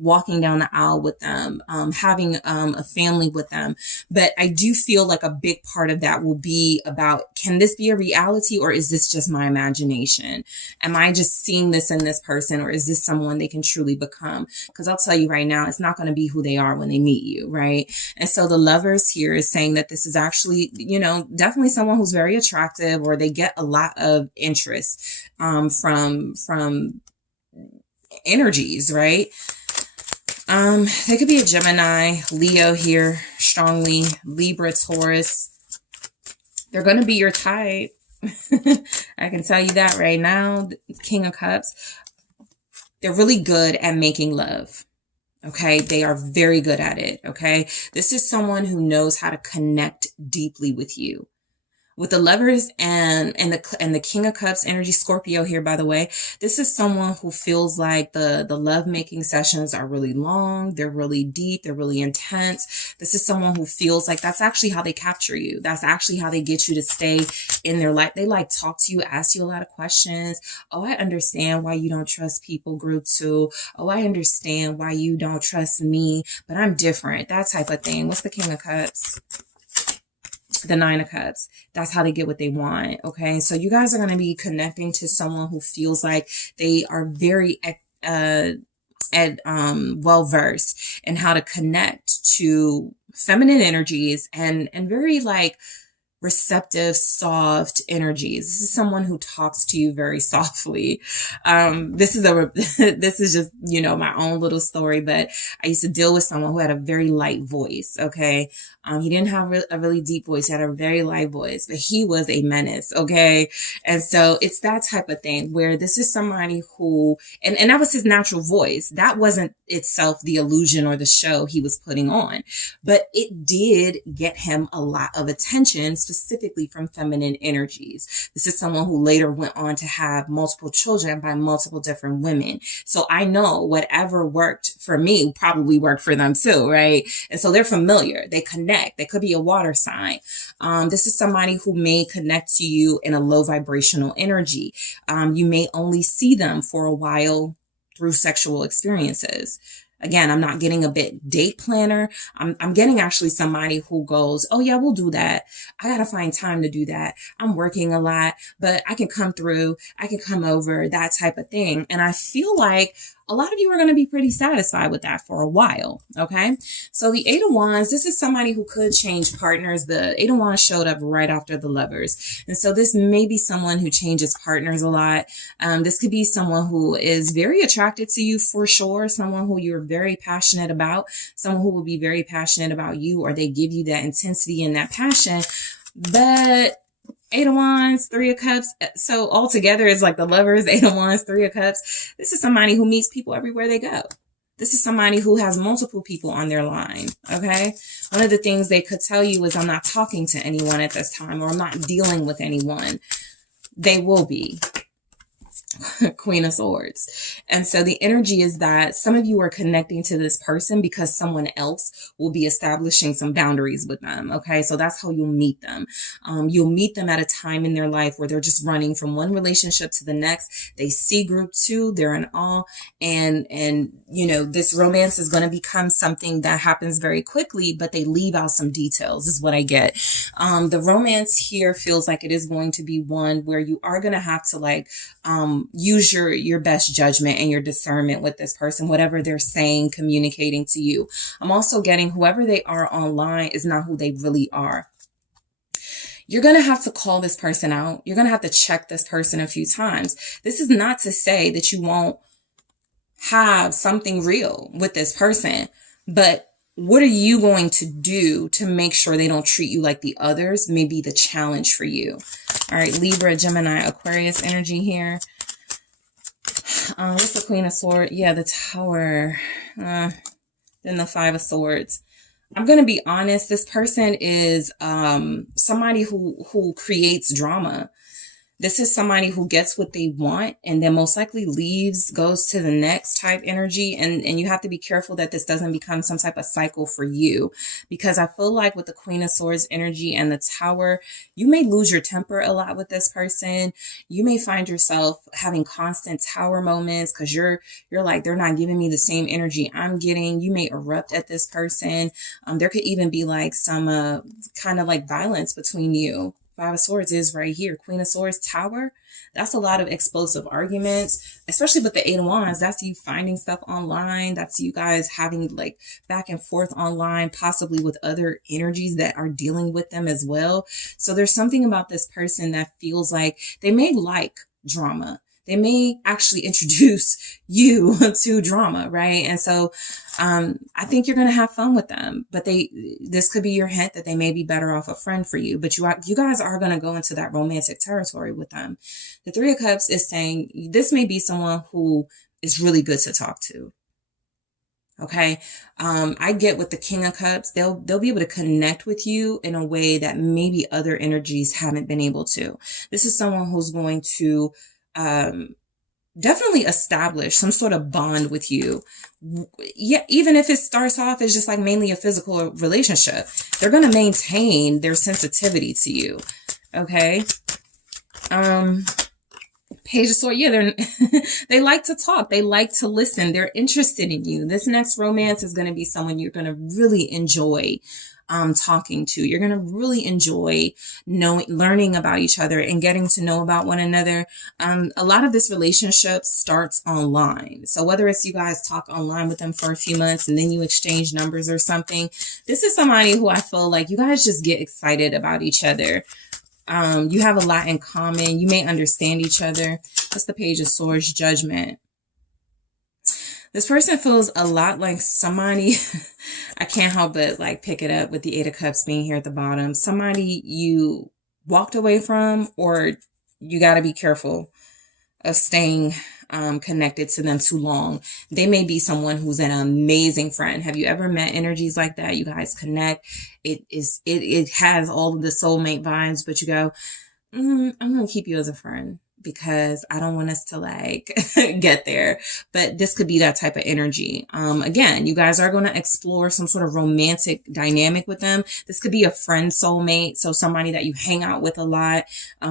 walking down the aisle with them, having a family with them. But I do feel like a big part of that will be about, can this be a reality or is this just my imagination? Am I just seeing this in this person or is this someone they can truly become? Because I'll tell you right now, it's not going to be who they are when they meet you, right? And so the Lovers here is saying that this is actually, you know, definitely someone who's very attractive, or they get a lot of interest from energies, right? They could be a Gemini, Leo here, strongly, Libra, Taurus. They're going to be your type. I can tell you that right now. King of Cups. They're really good at making love. Okay. They are very good at it. Okay. This is someone who knows how to connect deeply with you. With the Lovers and the King of Cups energy, Scorpio here, by the way, this is someone who feels like the love-making sessions are really long, they're really deep, they're really intense. This is someone who feels like that's actually how they capture you. That's actually how they get you to stay in their life. They like talk to you, ask you a lot of questions. Oh, I understand why you don't trust people, group 2. Oh, I understand why you don't trust me, but I'm different. That type of thing. What's the King of Cups? The Nine of Cups. That's how they get what they want. Okay. So you guys are going to be connecting to someone who feels like they are very, well-versed in how to connect to feminine energies and very like receptive, soft energies. This is someone who talks to you very softly. This is just, you know, my own little story, but I used to deal with someone who had a very light voice. Okay. He didn't have a really deep voice. He had a very light voice, but he was a menace. Okay. And so it's that type of thing where this is somebody who, and that was his natural voice. That wasn't itself the illusion or the show he was putting on, but it did get him a lot of attention, specifically from feminine energies. This is someone who later went on to have multiple children by multiple different women. So I know whatever worked for me probably worked for them too, right? And so they're familiar. They connect. They could be a water sign. This is somebody who may connect to you in a low vibrational energy. You may only see them for a while through sexual experiences. Again, I'm not getting a bit date planner. I'm getting actually somebody who goes, oh yeah, we'll do that. I got to find time to do that. I'm working a lot, but I can come through. I can come over, that type of thing. And I feel like a lot of you are going to be pretty satisfied with that for a while. Okay. So the Eight of Wands, this is somebody who could change partners. The Eight of Wands showed up right after the Lovers. And so this may be someone who changes partners a lot. This could be someone who is very attracted to you for sure. Someone who you're very passionate about, someone who will be very passionate about you, or they give you that intensity and that passion. But Eight of Wands, Three of Cups. So altogether, it's like the Lovers, Eight of Wands, Three of Cups. This is somebody who meets people everywhere they go. This is somebody who has multiple people on their line. Okay. One of the things they could tell you is, I'm not talking to anyone at this time, or I'm not dealing with anyone. They will be. Queen of Swords. And so the energy is that some of you are connecting to this person because someone else will be establishing some boundaries with them. Okay. So that's how you'll meet them. You'll meet them at a time in their life where they're just running from one relationship to the next. They see group 2, they're in awe. And, you know, this romance is going to become something that happens very quickly, but they leave out some details is what I get. The romance here feels like it is going to be one where you are going to have to like, use your best judgment and your discernment with this person, whatever they're saying, communicating to you. I'm also getting whoever they are online is not who they really are. you're going to have to call this person out. You're going to have to check this person a few times. This is not to say that you won't have something real with this person, but what are you going to do to make sure they don't treat you like the others may be the challenge for you. All right, Libra, Gemini, Aquarius energy here. What's the Queen of Swords? Yeah, the Tower. Then the Five of Swords. I'm going to be honest. This person is somebody who creates drama. This is somebody who gets what they want and then most likely leaves, goes to the next type energy. And you have to be careful that this doesn't become some type of cycle for you, because I feel like with the Queen of Swords energy and the Tower, you may lose your temper a lot with this person. You may find yourself having constant Tower moments because you're like, they're not giving me the same energy I'm getting. You may erupt at this person. There could even be like some kind of like violence between you. Five of Swords is right here. Queen of Swords, Tower. That's a lot of explosive arguments, especially with the Eight of Wands. That's you finding stuff online. That's you guys having like back and forth online, possibly with other energies that are dealing with them as well. So there's something about this person that feels like they may like drama. They may actually introduce you to drama, right? And so I think you're going to have fun with them, but this could be your hint that they may be better off a friend for you, but you guys are going to go into that romantic territory with them. The Three of Cups is saying this may be someone who is really good to talk to. Okay. I get with the King of Cups, they'll be able to connect with you in a way that maybe other energies haven't been able to. This is someone who's going to definitely establish some sort of bond with you. Yeah, even if it starts off as just like mainly a physical relationship, they're going to maintain their sensitivity to you. Okay. Page of Swords. Yeah, they like to talk. They like to listen. They're interested in you. This next romance is going to be someone you're going to really enjoy talking to. You're going to really enjoy learning about each other and getting to know about one another. A lot of this relationship starts online. So whether it's you guys talk online with them for a few months and then you exchange numbers or something, this is somebody who I feel like you guys just get excited about each other. You have a lot in common. You may understand each other. That's the Page of Swords, Judgment. This person feels a lot like somebody, I can't help but like pick it up with the Eight of Cups being here at the bottom. Somebody you walked away from, or you got to be careful of staying connected to them too long. They may be someone who's an amazing friend. Have you ever met energies like that? You guys connect. It has all of the soulmate vibes, but you go, I'm going to keep you as a friend, because I don't want us to like get there. But this could be that type of energy. Again, you guys are going to explore some sort of romantic dynamic with them. This could be a friend soulmate. So somebody that you hang out with a lot,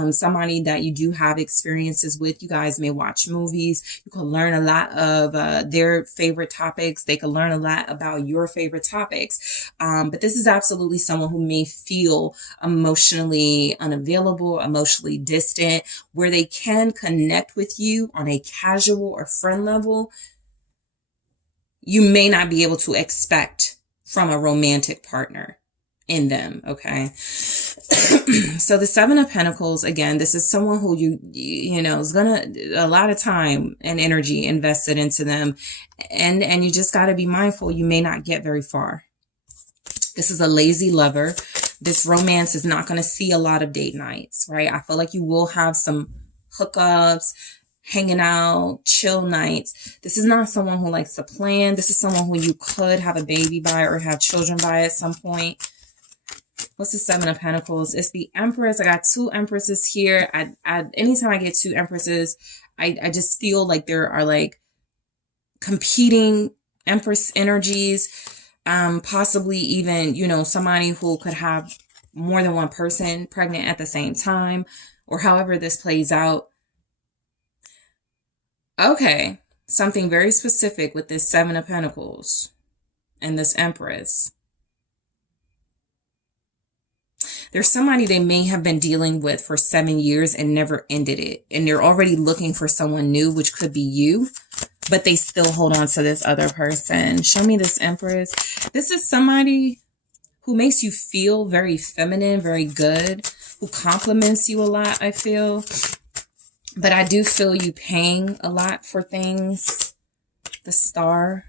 somebody that you do have experiences with. You guys may watch movies. You can learn a lot of their favorite topics. They can learn a lot about your favorite topics. But this is absolutely someone who may feel emotionally unavailable, emotionally distant, where they can connect with you on a casual or friend level you may not be able to expect from a romantic partner in them. Okay. So the Seven of Pentacles, again, this is someone who you know, is gonna a lot of time and energy invested into them. And you just got to be mindful. You may not get very far. This is a lazy lover. This romance is not going to see a lot of date nights, right? I feel like you will have some hookups, hanging out, chill nights. This is not someone who likes to plan. This is someone who you could have a baby by or have children by at some point. What's the Seven of Pentacles? It's the Empress. I got two Empresses here. Anytime I get two Empresses, I just feel like there are like competing Empress energies. Possibly even, you know, somebody who could have more than one person pregnant at the same time, or however this plays out. Okay, something very specific with this Seven of Pentacles and this Empress. There's somebody they may have been dealing with for 7 years and never ended it. And they're already looking for someone new, which could be you, but they still hold on to this other person. Show me this Empress. This is somebody who makes you feel very feminine, very good, who who compliments you a lot, I feel. But I do feel you paying a lot for things. The Star.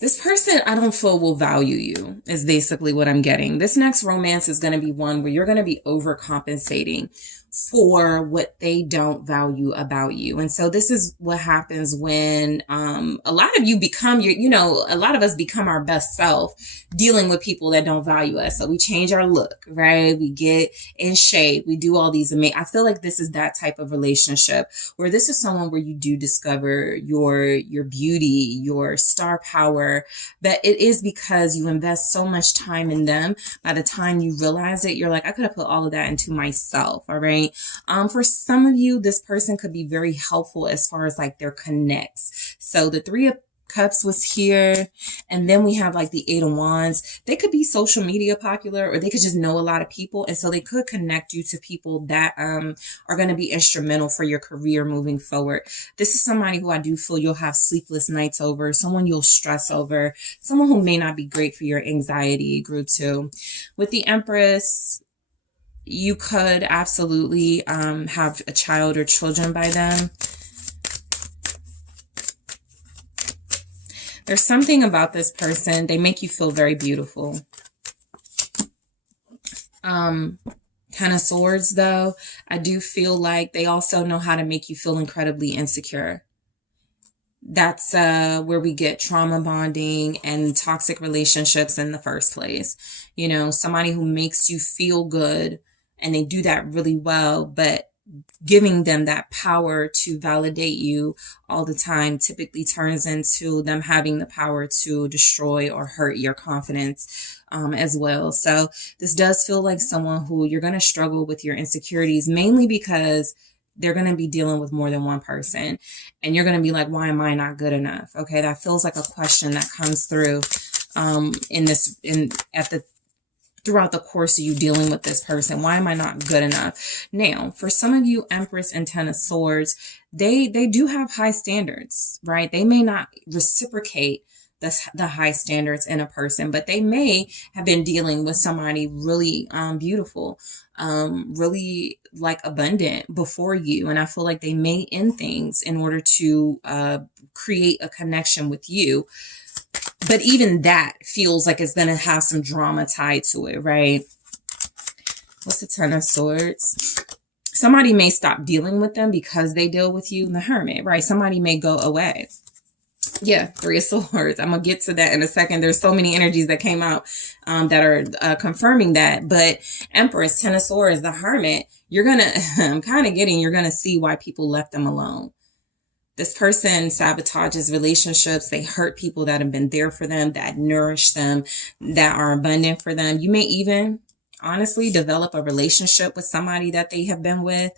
This person, I don't feel will value you, is basically what I'm getting. This next romance is going to be one where you're going to be overcompensating for what they don't value about you. And so this is what happens when a lot of you become a lot of us become our best self dealing with people that don't value us. So we change our look, right? We get in shape. We do all these amazing. I feel like this is that type of relationship where this is someone where you do discover your beauty, your star power, but it is because you invest so much time in them. By the time you realize it, you're like, I could have put all of that into myself. All right. For some of you, this person could be very helpful as far as like their connects. So the Three of Cups was here. And then we have like the Eight of Wands. They could be social media popular, or they could just know a lot of people. And so they could connect you to people that are going to be instrumental for your career moving forward. This is somebody who I do feel you'll have sleepless nights over, someone you'll stress over, someone who may not be great for your anxiety, group 2. With the Empress, you could absolutely have a child or children by them. There's something about this person. They make you feel very beautiful. Ten of Swords, though, I do feel like they also know how to make you feel incredibly insecure. That's where we get trauma bonding and toxic relationships in the first place. You know, somebody who makes you feel good, and they do that really well, but giving them that power to validate you all the time typically turns into them having the power to destroy or hurt your confidence as well. So this does feel like someone who you're going to struggle with your insecurities, mainly because they're going to be dealing with more than one person. And you're going to be like, why am I not good enough? Okay, that feels like a question that comes through throughout the course of you dealing with this person. Why am I not good enough? Now, for some of you, Empress and Ten of Swords, they do have high standards, right? They may not reciprocate the high standards in a person, but they may have been dealing with somebody really beautiful, really like abundant before you. And I feel like they may end things in order to create a connection with you. But even that feels like it's going to have some drama tied to it, right? What's the Ten of Swords? Somebody may stop dealing with them because they deal with you. The Hermit, right? Somebody may go away. Yeah, Three of Swords. I'm going to get to that in a second. There's so many energies that came out that are confirming that. But Empress, Ten of Swords, the Hermit, you're going to, I'm kind of getting, you're going to see why people left them alone. This person sabotages relationships. They hurt people that have been there for them, that nourish them, that are abundant for them. You may even, honestly, develop a relationship with somebody that they have been with.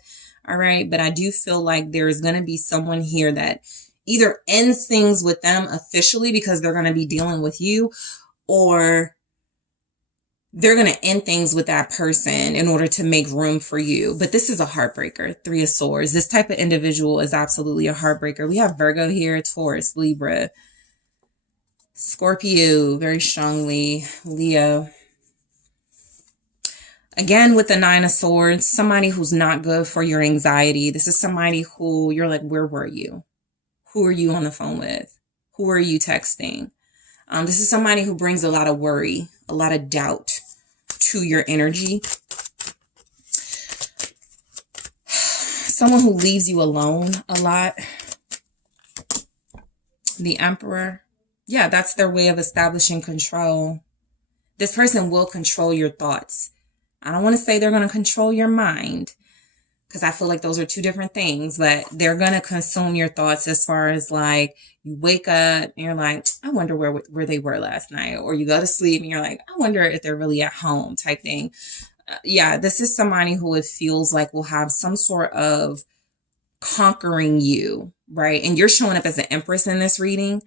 All right. But I do feel like there is going to be someone here that either ends things with them officially because they're going to be dealing with you, or they're going to end things with that person in order to make room for you. But this is a heartbreaker. Three of Swords. This type of individual is absolutely a heartbreaker. We have Virgo here, Taurus, Libra, Scorpio, very strongly, Leo. Again, with the Nine of Swords, somebody who's not good for your anxiety. This is somebody who you're like, where were you? Who are you on the phone with? Who are you texting? This is somebody who brings a lot of worry, a lot of doubt to your energy. Someone who leaves you alone a lot. The Emperor. Yeah, that's their way of establishing control. This person will control your thoughts. I don't want to say they're going to control your mind, because I feel like those are two different things, but they're going to consume your thoughts as far as like you wake up and you're like, I wonder where they were last night. Or you go to sleep and you're like, I wonder if they're really at home type thing. Yeah, this is somebody who it feels like will have some sort of conquering you, right? And you're showing up as an Empress in this reading.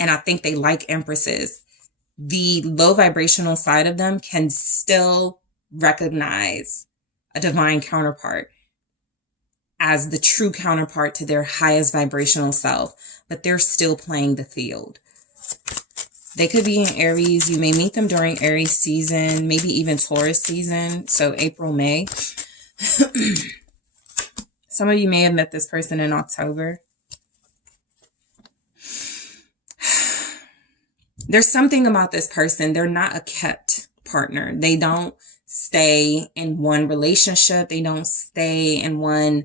And I think they like Empresses. The low vibrational side of them can still recognize a divine counterpart as the true counterpart to their highest vibrational self, but they're still playing the field. They could be in Aries. You may meet them during Aries season, maybe even Taurus season. So April, May. Some of you may have met this person in October. There's something about this person. They're not a kept partner. They don't stay in one relationship. They don't stay in one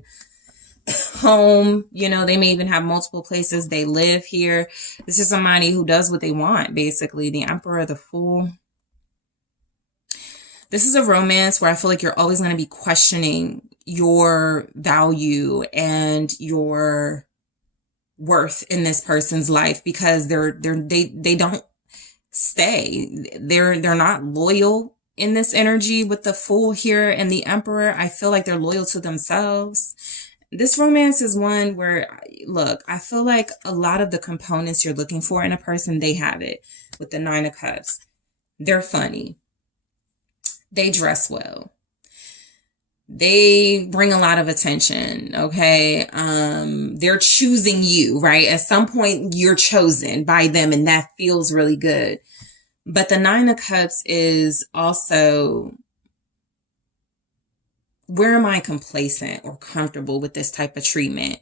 home. You know, they may even have multiple places they live here. This is somebody who does what they want, basically. The Emperor, the Fool. This is a romance where I feel like you're always going to be questioning your value and your worth in this person's life, because they don't stay. They're not loyal in this energy with the Fool here and the Emperor. I feel like they're loyal to themselves. This romance is one where, look, I feel like a lot of the components you're looking for in a person, they have it. With the Nine of Cups, they're funny. They dress well. They bring a lot of attention, okay? They're choosing you, right? At some point, you're chosen by them, and that feels really good. But the Nine of Cups is also, where am I complacent or comfortable with this type of treatment,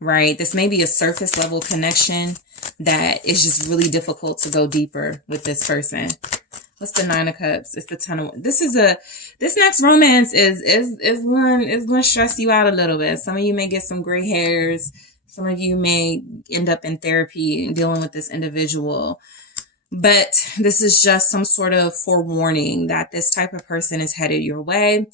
right? This may be a surface level connection that is just really difficult to go deeper with this person. What's the Nine of Cups? It's the Ton of... This next romance is going to stress you out a little bit. Some of you may get some gray hairs. Some of you may end up in therapy dealing with this individual. But this is just some sort of forewarning that this type of person is headed your way.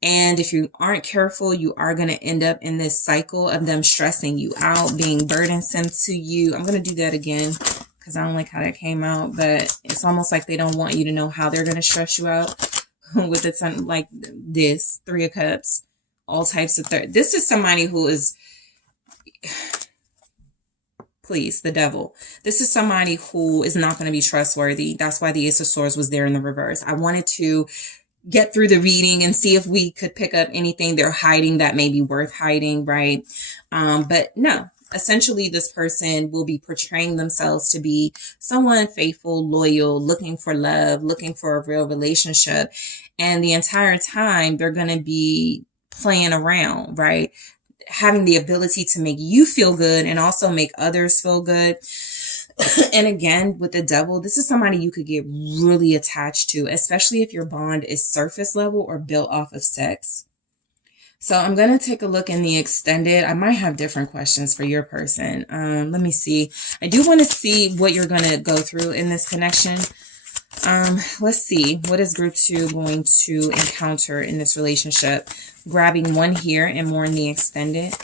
And if you aren't careful, you are going to end up in this cycle of them stressing you out, being burdensome to you. I'm going to do that again, because I don't like how that came out, but it's almost like they don't want you to know how they're going to stress you out with it, something like this, Three of Cups, all types of This is somebody who is, please, the Devil. This is somebody who is not going to be trustworthy. That's why the Ace of Swords was there in the reverse. I wanted to get through the reading and see if we could pick up anything they're hiding that may be worth hiding, right? But no. Essentially, this person will be portraying themselves to be someone faithful, loyal, looking for love, looking for a real relationship. And the entire time, they're going to be playing around, right? Having the ability to make you feel good and also make others feel good. And again, with the Devil, this is somebody you could get really attached to, especially if your bond is surface level or built off of sex. So I'm going to take a look in the extended. I might have different questions for your person. Let me see. I do want to see what you're going to go through in this connection. Let's see. What is group 2 going to encounter in this relationship? Grabbing one here and more in the extended.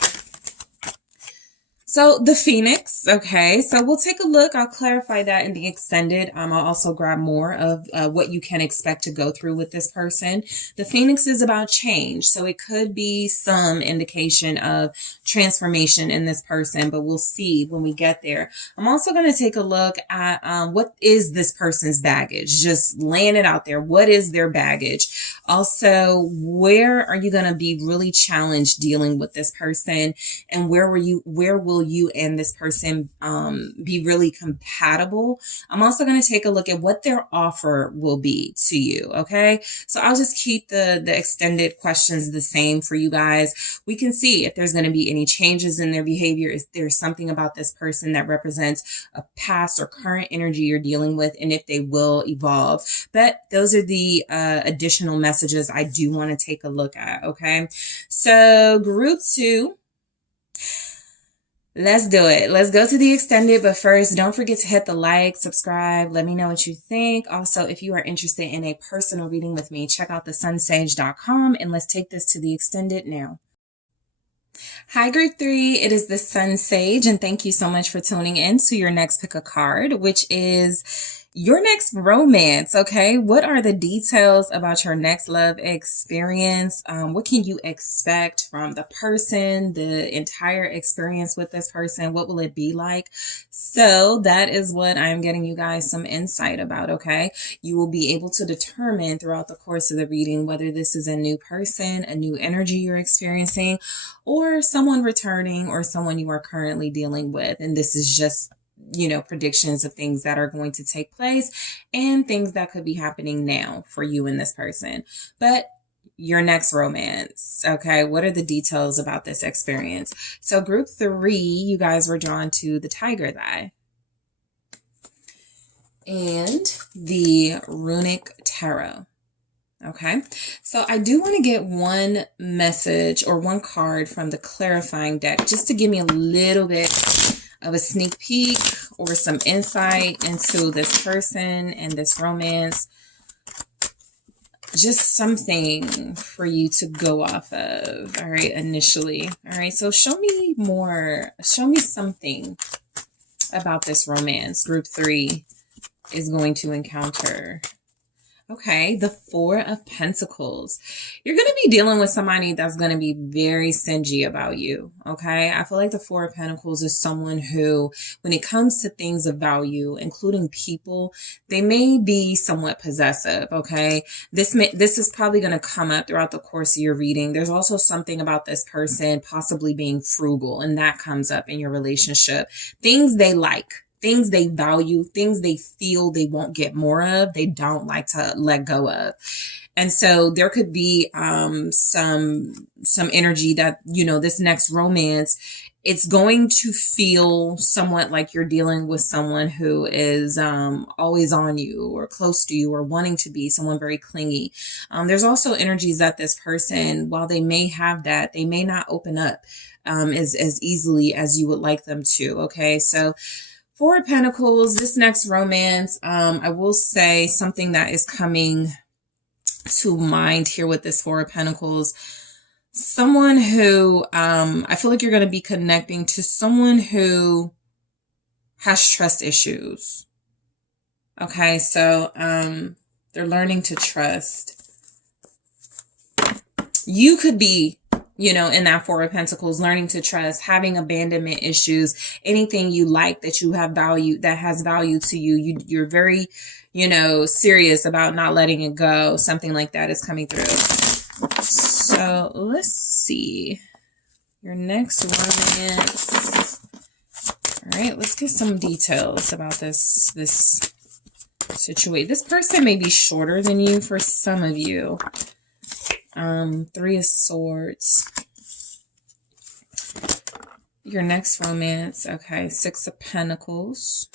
So the Phoenix, okay, so we'll take a look. I'll clarify that in the extended. I'll also grab more of what you can expect to go through with this person. The Phoenix is about change, so it could be some indication of transformation in this person, but we'll see when we get there. I'm also going to take a look at what is this person's baggage, just laying it out there. What is their baggage? Also, where are you going to be really challenged dealing with this person, and where will you and this person be really compatible? I'm also going to take a look at what their offer will be to you. Okay, so I'll just keep the extended questions the same for you guys. We can see if there's going to be any changes in their behavior, if there's something about this person that represents a past or current energy you're dealing with, and if they will evolve. But those are the additional messages I do want to take a look at. Okay, so group 2. Let's do it. Let's go to the extended. But first, don't forget to hit the like, subscribe. Let me know what you think. Also, if you are interested in a personal reading with me, check out TheSunSage.com, and let's take this to the extended now. Hi, group 3. It is the SunSage, and thank you so much for tuning in to your next pick a card, which is your next romance. Okay, what are the details about your next love experience? What can you expect from the person, the entire experience with this person? What will it be like? So that is what I'm getting you guys some insight about. Okay, you will be able to determine throughout the course of the reading whether this is a new person, a new energy you're experiencing, or someone returning, or someone you are currently dealing with. And this is just predictions of things that are going to take place and things that could be happening now for you and this person. But your next romance, okay? What are the details about this experience? So group 3, you guys were drawn to the Tiger's Eye and the Runic Tarot. Okay, so I do want to get one message or one card from the clarifying deck just to give me a little bit of a sneak peek or some insight into this person and this romance. Just something for you to go off of, all right, initially. All right, so show me more. Show me something about this romance Group 3 is going to encounter. Okay, the 4 of Pentacles. You're going to be dealing with somebody that's going to be very stingy about you, okay? I feel like the 4 of Pentacles is someone who, when it comes to things of value, including people, they may be somewhat possessive, okay? This is probably going to come up throughout the course of your reading. There's also something about this person possibly being frugal, and that comes up in your relationship. Things they like. Things they value, things they feel they won't get more of, they don't like to let go of. And so there could be some energy that, this next romance, it's going to feel somewhat like you're dealing with someone who is always on you or close to you or wanting to be someone very clingy. There's also energies that this person, while they may have that, they may not open up as easily as you would like them to. Okay, so 4 of Pentacles, this next romance, I will say something that is coming to mind here with this 4 of Pentacles. Someone who, I feel like you're going to be connecting to someone who has trust issues. Okay, so they're learning to trust. You could be in that 4 of Pentacles, learning to trust, having abandonment issues, anything you like that you have value, that has value to you. You're very, serious about not letting it go. Something like that is coming through. So let's see your next romance. All right, let's get some details about this situation. This person may be shorter than you for some of you. 3 of Swords. Your next romance. Okay. 6 of Pentacles.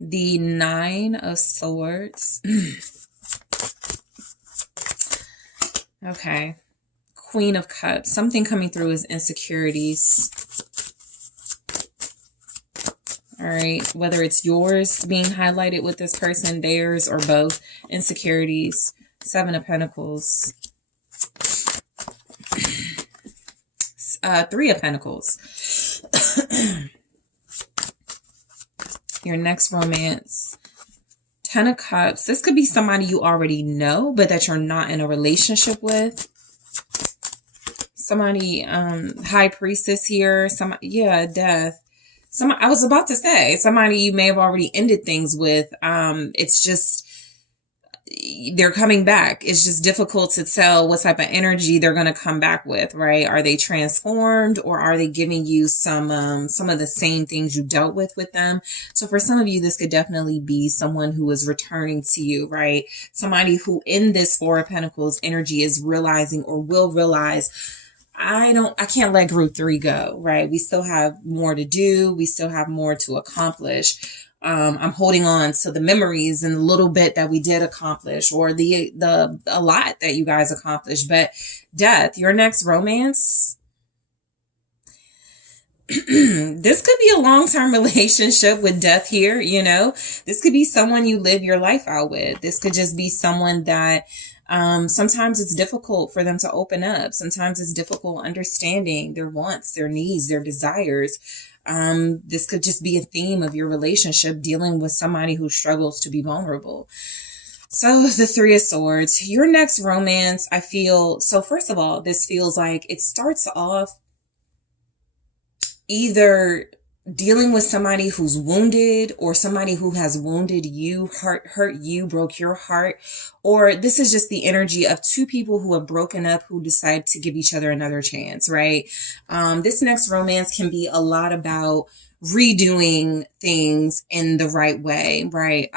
The 9 of Swords. Okay. Queen of Cups. Something coming through is insecurities. All right. Whether it's yours being highlighted with this person, theirs, or both. Insecurities. 7 of Pentacles. 3 of Pentacles. Your next romance. 10 of Cups. This could be somebody you already know, but that you're not in a relationship with. Somebody, High Priestess here. Death. I was about to say, somebody you may have already ended things with. It's just, they're coming back. It's just difficult to tell what type of energy they're going to come back with, right? Are they transformed, or are they giving you some of the same things you dealt with them? So for some of you, this could definitely be someone who is returning to you, right? Somebody who in this 4 of Pentacles energy is realizing or will realize, I can't let Group 3 go, right? We still have more to do. We still have more to accomplish. I'm holding on to the memories and the little bit that we did accomplish, or a lot that you guys accomplished. But Death, your next romance, this could be a long-term relationship with Death here. This could be someone you live your life out with. This could just be someone that sometimes it's difficult for them to open up. Sometimes it's difficult understanding their wants, their needs, their desires. This could just be a theme of your relationship, dealing with somebody who struggles to be vulnerable. So the 3 of Swords, your next romance, I feel, so first of all, this feels like it starts off either dealing with somebody who's wounded, or somebody who has wounded you, hurt you, broke your heart, or this is just the energy of 2 people who have broken up, who decide to give each other another chance, right? This next romance can be a lot about redoing things in the right way, right?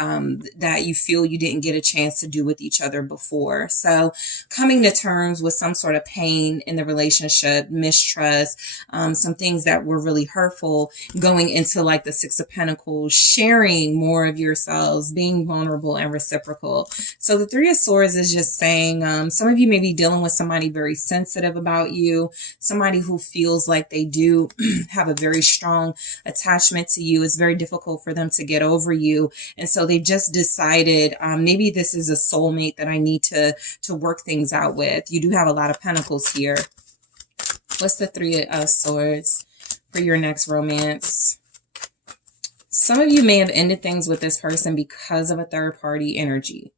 That you feel you didn't get a chance to do with each other before. So coming to terms with some sort of pain in the relationship, mistrust, some things that were really hurtful, going into like the Six of Pentacles, sharing more of yourselves, being vulnerable and reciprocal. So the Three of Swords is just saying, some of you may be dealing with somebody very sensitive about you, somebody who feels like they do have a very strong attachment to you. It's very difficult for them to get over you. And so they just decided, maybe this is a soulmate that I need to work things out with. You do have a lot of pentacles here. What's the Three of Swords for your next romance? Some of you may have ended things with this person because of a third party energy.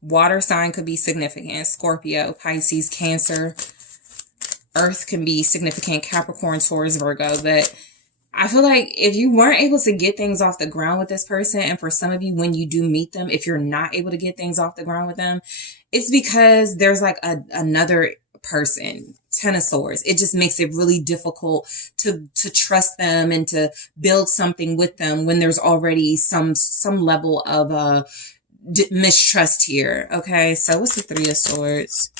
Water sign could be significant. Scorpio, Pisces, Cancer. Earth can be significant. Capricorn, Taurus, Virgo. But I feel like if you weren't able to get things off the ground with this person, and for some of you, when you do meet them, if you're not able to get things off the ground with them, it's because there's like another person. Ten of Swords. It just makes it really difficult to trust them and to build something with them when there's already some level of mistrust here. Okay, so what's the Three of Swords?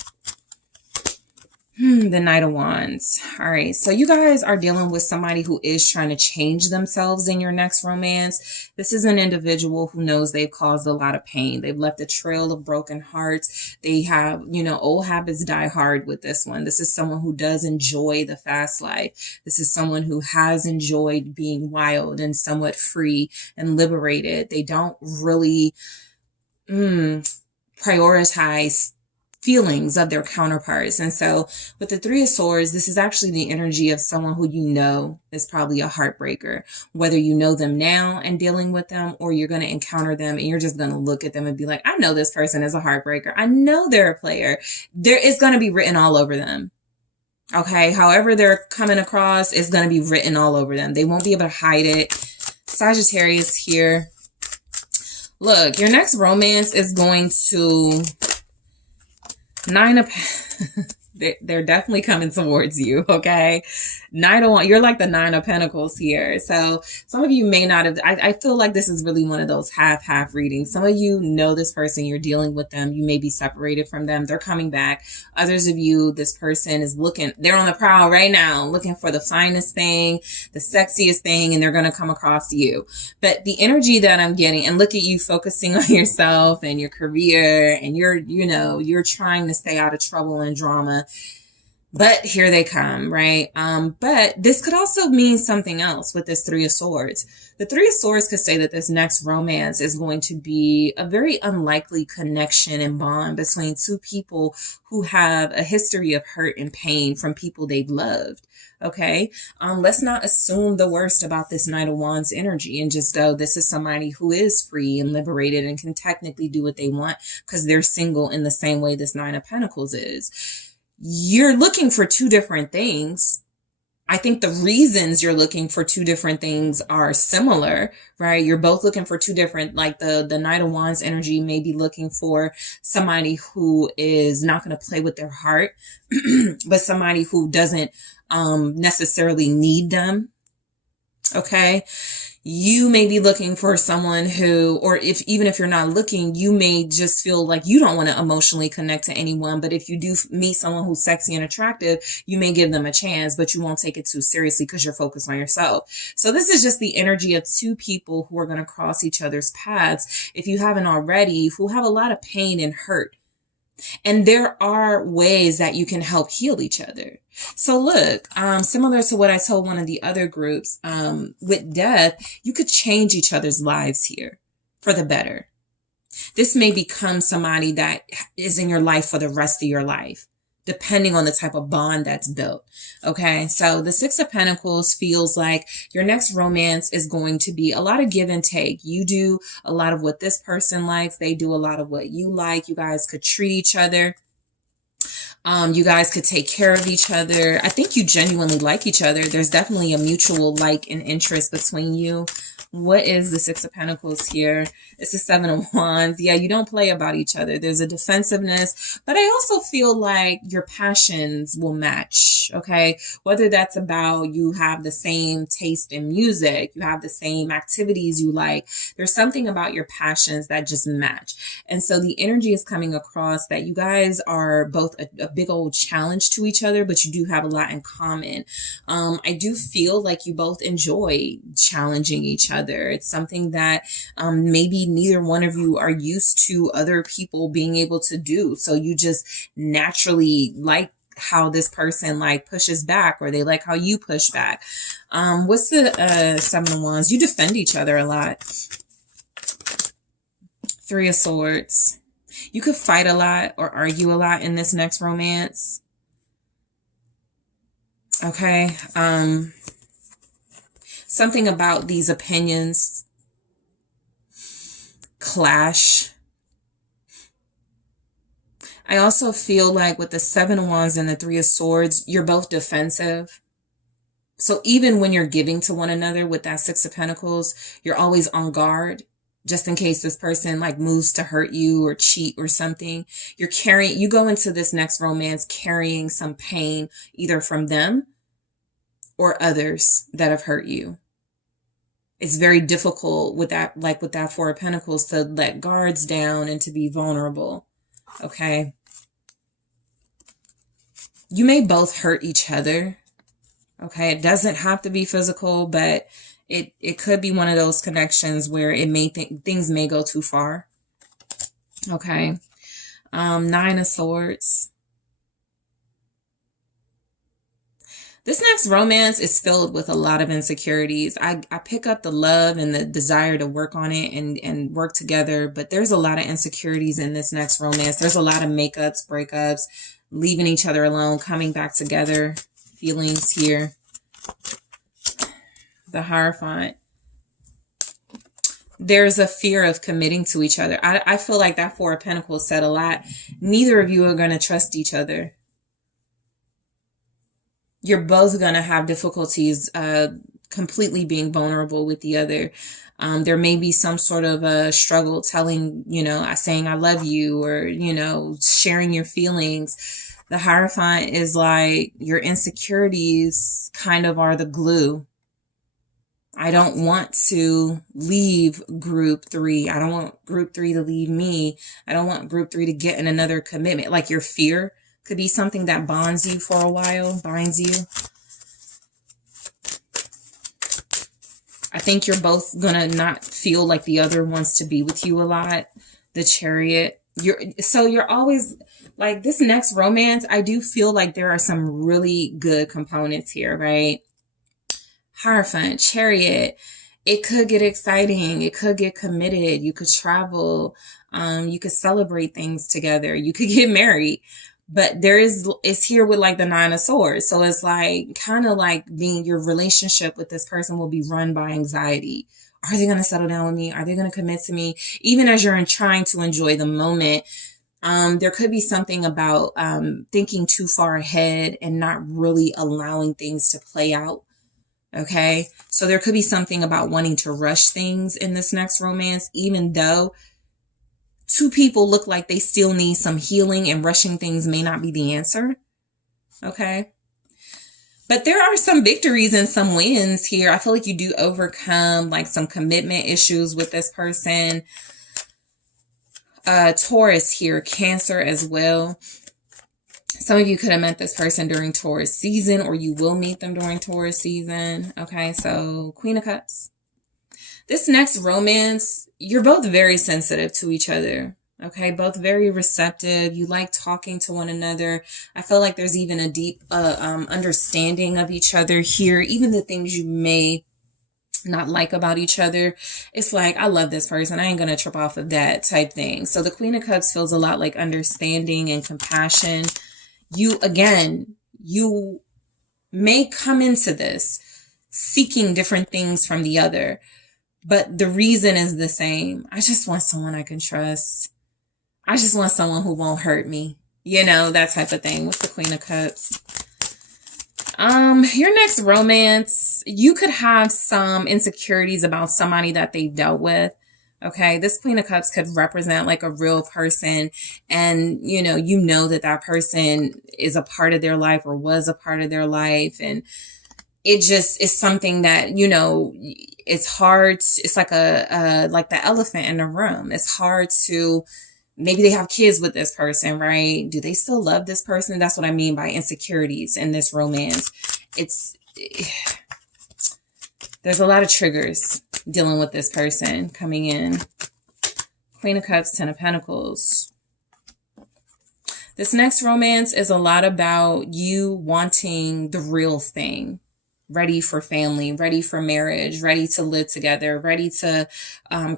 The Knight of Wands. All right. So you guys are dealing with somebody who is trying to change themselves in your next romance. This is an individual who knows they've caused a lot of pain. They've left a trail of broken hearts. They have, old habits die hard with this one. This is someone who does enjoy the fast life. This is someone who has enjoyed being wild and somewhat free and liberated. They don't really prioritize feelings of their counterparts. And so with the Three of Swords, this is actually the energy of someone who is probably a heartbreaker, whether you know them now and dealing with them, or you're going to encounter them and you're just going to look at them and be like, I know this person is a heartbreaker. I know they're a player. There is going to be written all over them. Okay. However they're coming across is going to be written all over them. They won't be able to hide it. Sagittarius here. Look, your next romance is going to they're definitely coming towards you, okay? You're like the Nine of Pentacles here. So some of you may not have, I feel like this is really one of those half readings. Some of you know this person, you're dealing with them. You may be separated from them. They're coming back. Others of you, this person is they're on the prowl right now, looking for the finest thing, the sexiest thing, and they're going to come across you. But the energy that I'm getting, and look at you focusing on yourself and your career, and you're trying to stay out of trouble and drama. But here they come, right? But this could also mean something else with this Three of Swords. The Three of Swords could say that this next romance is going to be a very unlikely connection and bond between two people who have a history of hurt and pain from people they've loved. Okay. Let's not assume the worst about this Knight of Wands energy and just go, this is somebody who is free and liberated and can technically do what they want because they're single in the same way this Nine of Pentacles is. You're looking for two different things. I think the reasons you're looking for two different things are similar, right? You're both looking for two different, like the Knight of Wands energy may be looking for somebody who is not going to play with their heart, but somebody who doesn't necessarily need them. Okay. You may be looking for someone who, or even if you're not looking, you may just feel like you don't want to emotionally connect to anyone. But if you do meet someone who's sexy and attractive, you may give them a chance, but you won't take it too seriously because you're focused on yourself. So this is just the energy of two people who are going to cross each other's paths, if you haven't already, who have a lot of pain and hurt. And there are ways that you can help heal each other. So look, similar to what I told one of the other groups, with death, you could change each other's lives here for the better. This may become somebody that is in your life for the rest of your life, depending on the type of bond that's built. Okay. So the Six of Pentacles feels like your next romance is going to be a lot of give and take. You do a lot of what this person likes. They do a lot of what you like. You guys could treat each other. You guys could take care of each other. I think you genuinely like each other. There's definitely a mutual like and interest between you. What is the Six of Pentacles here? It's the Seven of Wands. Yeah, you don't play about each other. There's a defensiveness, but I also feel like your passions will match, okay? Whether that's about you have the same taste in music, you have the same activities you like, there's something about your passions that just match. And so the energy is coming across that you guys are both a big old challenge to each other, but you do have a lot in common. I do feel like you both enjoy challenging each other. It's something that maybe neither one of you are used to other people being able to do. So you just naturally like how this person like pushes back, or they like how you push back. What's the Seven of Wands? You defend each other a lot. Three of Swords. You could fight a lot or argue a lot in this next romance. Okay. Something about these opinions clash. I also feel like with the Seven of Wands and the Three of Swords, you're both defensive. So even when you're giving to one another with that Six of Pentacles, you're always on guard, just in case this person like moves to hurt you or cheat or something. You go into this next romance carrying some pain, either from them or others that have hurt you. It's very difficult with that, like with that Four of Pentacles, to let guards down and to be vulnerable. Okay. You may both hurt each other. Okay. It doesn't have to be physical, but it could be one of those connections where it may things may go too far. Okay. Nine of Swords. This next romance is filled with a lot of insecurities. I pick up the love and the desire to work on it and work together, but there's a lot of insecurities in this next romance. There's a lot of makeups, breakups, leaving each other alone, coming back together, feelings here. The Hierophant. There's a fear of committing to each other. I feel like that Four of Pentacles said a lot. Neither of you are going to trust each other. You're both going to have difficulties completely being vulnerable with the other. There may be some sort of a struggle telling, saying I love you, or, sharing your feelings. The Hierophant is like your insecurities kind of are the glue. I don't want to leave group 3. I don't want group 3 to leave me. I don't want group 3 to get in another commitment. Like your fear could be something that bonds you for a while, binds you. I think you're both gonna not feel like the other wants to be with you a lot. The Chariot. You're always like, this next romance, I do feel like there are some really good components here, right? Hierophant, Chariot. It could get exciting. It could get committed. You could travel. You could celebrate things together. You could get married. But it's here with like the Nine of Swords. So it's like kind of like your relationship with this person will be run by anxiety. Are they going to settle down with me? Are they going to commit to me? Even as you're trying to enjoy the moment, there could be something about thinking too far ahead and not really allowing things to play out. Okay. So there could be something about wanting to rush things in this next romance, even though two people look like they still need some healing, and rushing things may not be the answer. Okay. But there are some victories and some wins here. I feel like you do overcome like some commitment issues with this person. Taurus here, Cancer as well. Some of you could have met this person during Taurus season, or you will meet them during Taurus season. Okay, so Queen of Cups. This next romance, you're both very sensitive to each other. Okay, both very receptive. You like talking to one another. I feel like there's even a deep understanding of each other here. Even the things you may not like about each other, it's like, I love this person, I ain't gonna trip off of that type thing. So the Queen of Cups feels a lot like understanding and compassion. You may come into this seeking different things from the other, but the reason is the same. I just want someone I can trust. I just want someone who won't hurt me. That type of thing. What's the Queen of Cups? Your next romance, you could have some insecurities about somebody that they dealt with. Okay, this Queen of Cups could represent like a real person, and you know that that person is a part of their life or was a part of their life, and it just is something that it's hard. It's like like the elephant in the room. It's hard to, maybe they have kids with this person, right? Do they still love this person? That's what I mean by insecurities in this romance. There's a lot of triggers dealing with this person coming in. Queen of Cups, Ten of Pentacles. This next romance is a lot about you wanting the real thing. Ready for family, ready for marriage, ready to live together, ready to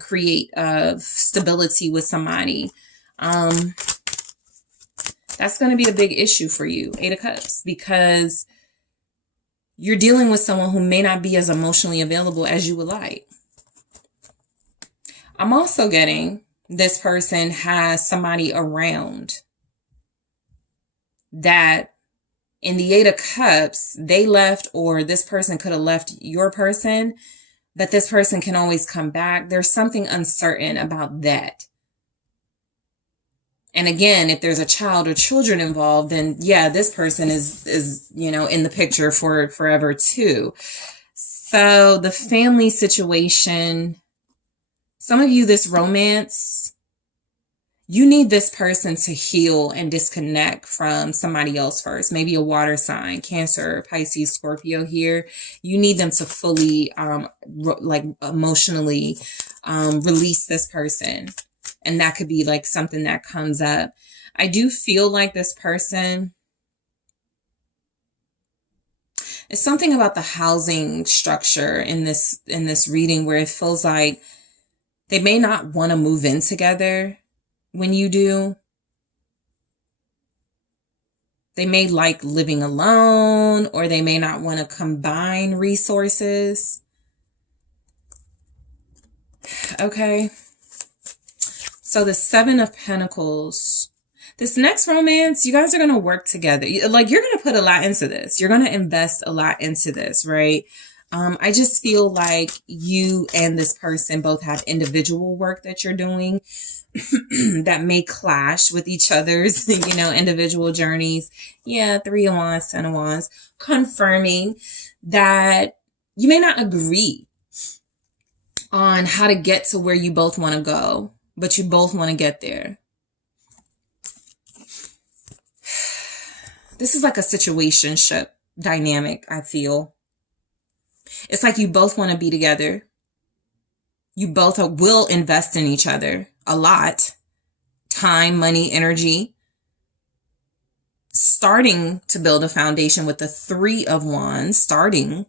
create stability with somebody. That's going to be a big issue for you, Eight of Cups, because you're dealing with someone who may not be as emotionally available as you would like. I'm also getting this person has somebody around that in the Eight of Cups, they left, or this person could have left your person, but this person can always come back. There's something uncertain about that. And again, if there's a child or children involved, then yeah, this person is in the picture for forever too. So the family situation, some of you, this romance, you need this person to heal and disconnect from somebody else first. Maybe a water sign, Cancer, Pisces, Scorpio here. You need them to fully, emotionally release this person. And that could be like something that comes up. I do feel like this person, it's something about the housing structure in this reading where it feels like they may not want to move in together. When you do, they may like living alone, or they may not want to combine resources. Okay. So the Seven of Pentacles, this next romance, you guys are going to work together. Like, you're going to put a lot into this. You're going to invest a lot into this, right? I just feel like you and this person both have individual work that you're doing that may clash with each other's, individual journeys. Yeah, Three of Wands, Ten of Wands, confirming that you may not agree on how to get to where you both want to go, but you both want to get there. This is like a situationship dynamic, I feel. It's like you both want to be together. You both will invest in each other a lot. Time, money, energy. Starting to build a foundation with the Three of Wands. Starting,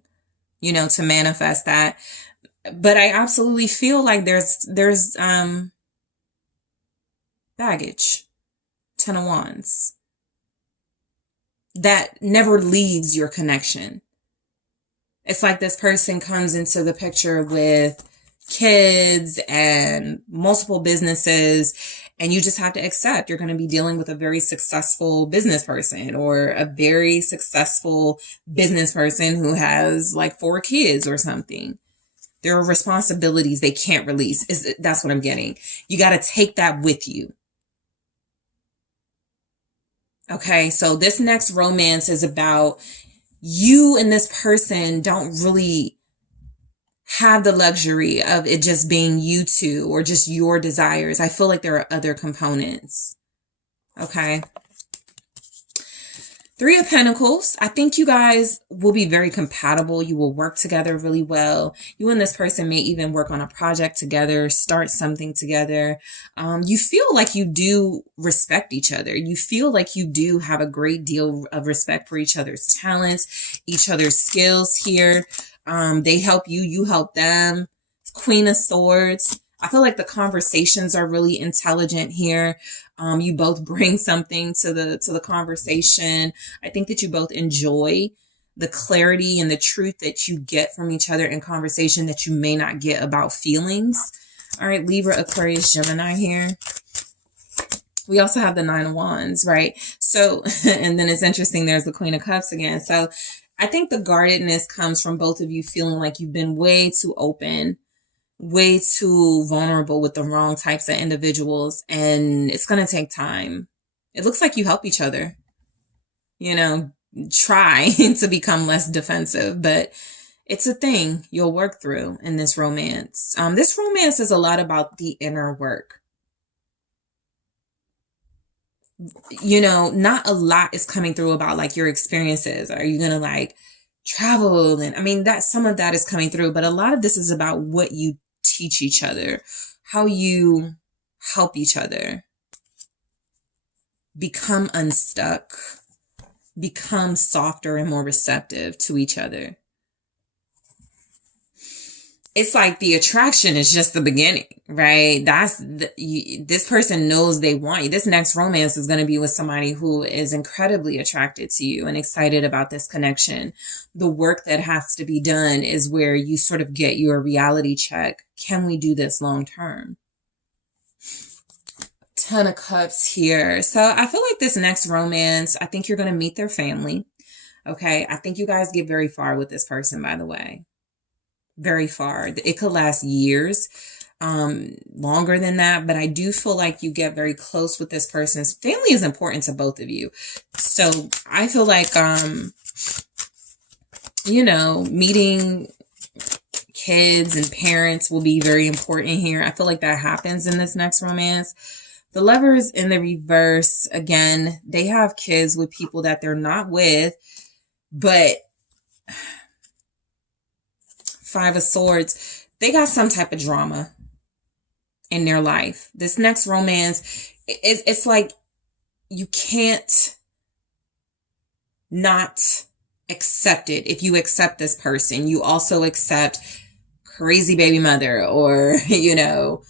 to manifest that. But I absolutely feel like there's baggage. Ten of Wands. That never leaves your connection. It's like this person comes into the picture with kids and multiple businesses, and you just have to accept you're going to be dealing with a very successful business person, or a very successful business person who has like 4 kids or something. There are responsibilities they can't release. That's what I'm getting. You got to take that with you. Okay, so this next romance is about you and this person don't really have the luxury of it just being you two or just your desires. I feel like there are other components. Okay. Three of Pentacles. I think you guys will be very compatible. You will work together really well. You and this person may even work on a project together, start something together. You feel like you do respect each other. You feel like you do have a great deal of respect for each other's talents, each other's skills here. They help you, you help them. Queen of Swords. I feel like the conversations are really intelligent here. You both bring something to the conversation. I think that you both enjoy the clarity and the truth that you get from each other in conversation that you may not get about feelings. All right, Libra, Aquarius, Gemini here. We also have the Nine of Wands, right? So, and then it's interesting, there's the Queen of Cups again. So I think the guardedness comes from both of you feeling like you've been way too open, way too vulnerable with the wrong types of individuals, and it's going to take time. It looks like you help each other, you know, try to become less defensive, but it's a thing you'll work through in this romance. This romance is a lot about the inner work. You know, not a lot is coming through about like your experiences. Are you going to like travel? And I mean, that some of that is coming through, but a lot of this is about what you teach each other, how you help each other become unstuck, become softer and more receptive to each other. It's like the attraction is just the beginning, right? This person knows they want you. This next romance is going to be with somebody who is incredibly attracted to you and excited about this connection. The work that has to be done is where you sort of get your reality check. Can we do this long term? Ten of Cups here. So I feel like this next romance, I think you're going to meet their family. Okay. I think you guys get very far with this person, by the way. Very far. It could last years, longer than that, but I do feel like you get very close with this person's family is important to both of you. So I feel like, you know, meeting kids and parents will be very important here. I feel like that happens in this next romance. The Lovers in the reverse, again, they have kids with people that they're not with, but Five of Swords, they got some type of drama in their life. This next romance, it's like you can't not accept it. If you accept this person, you also accept crazy baby mother or, you know,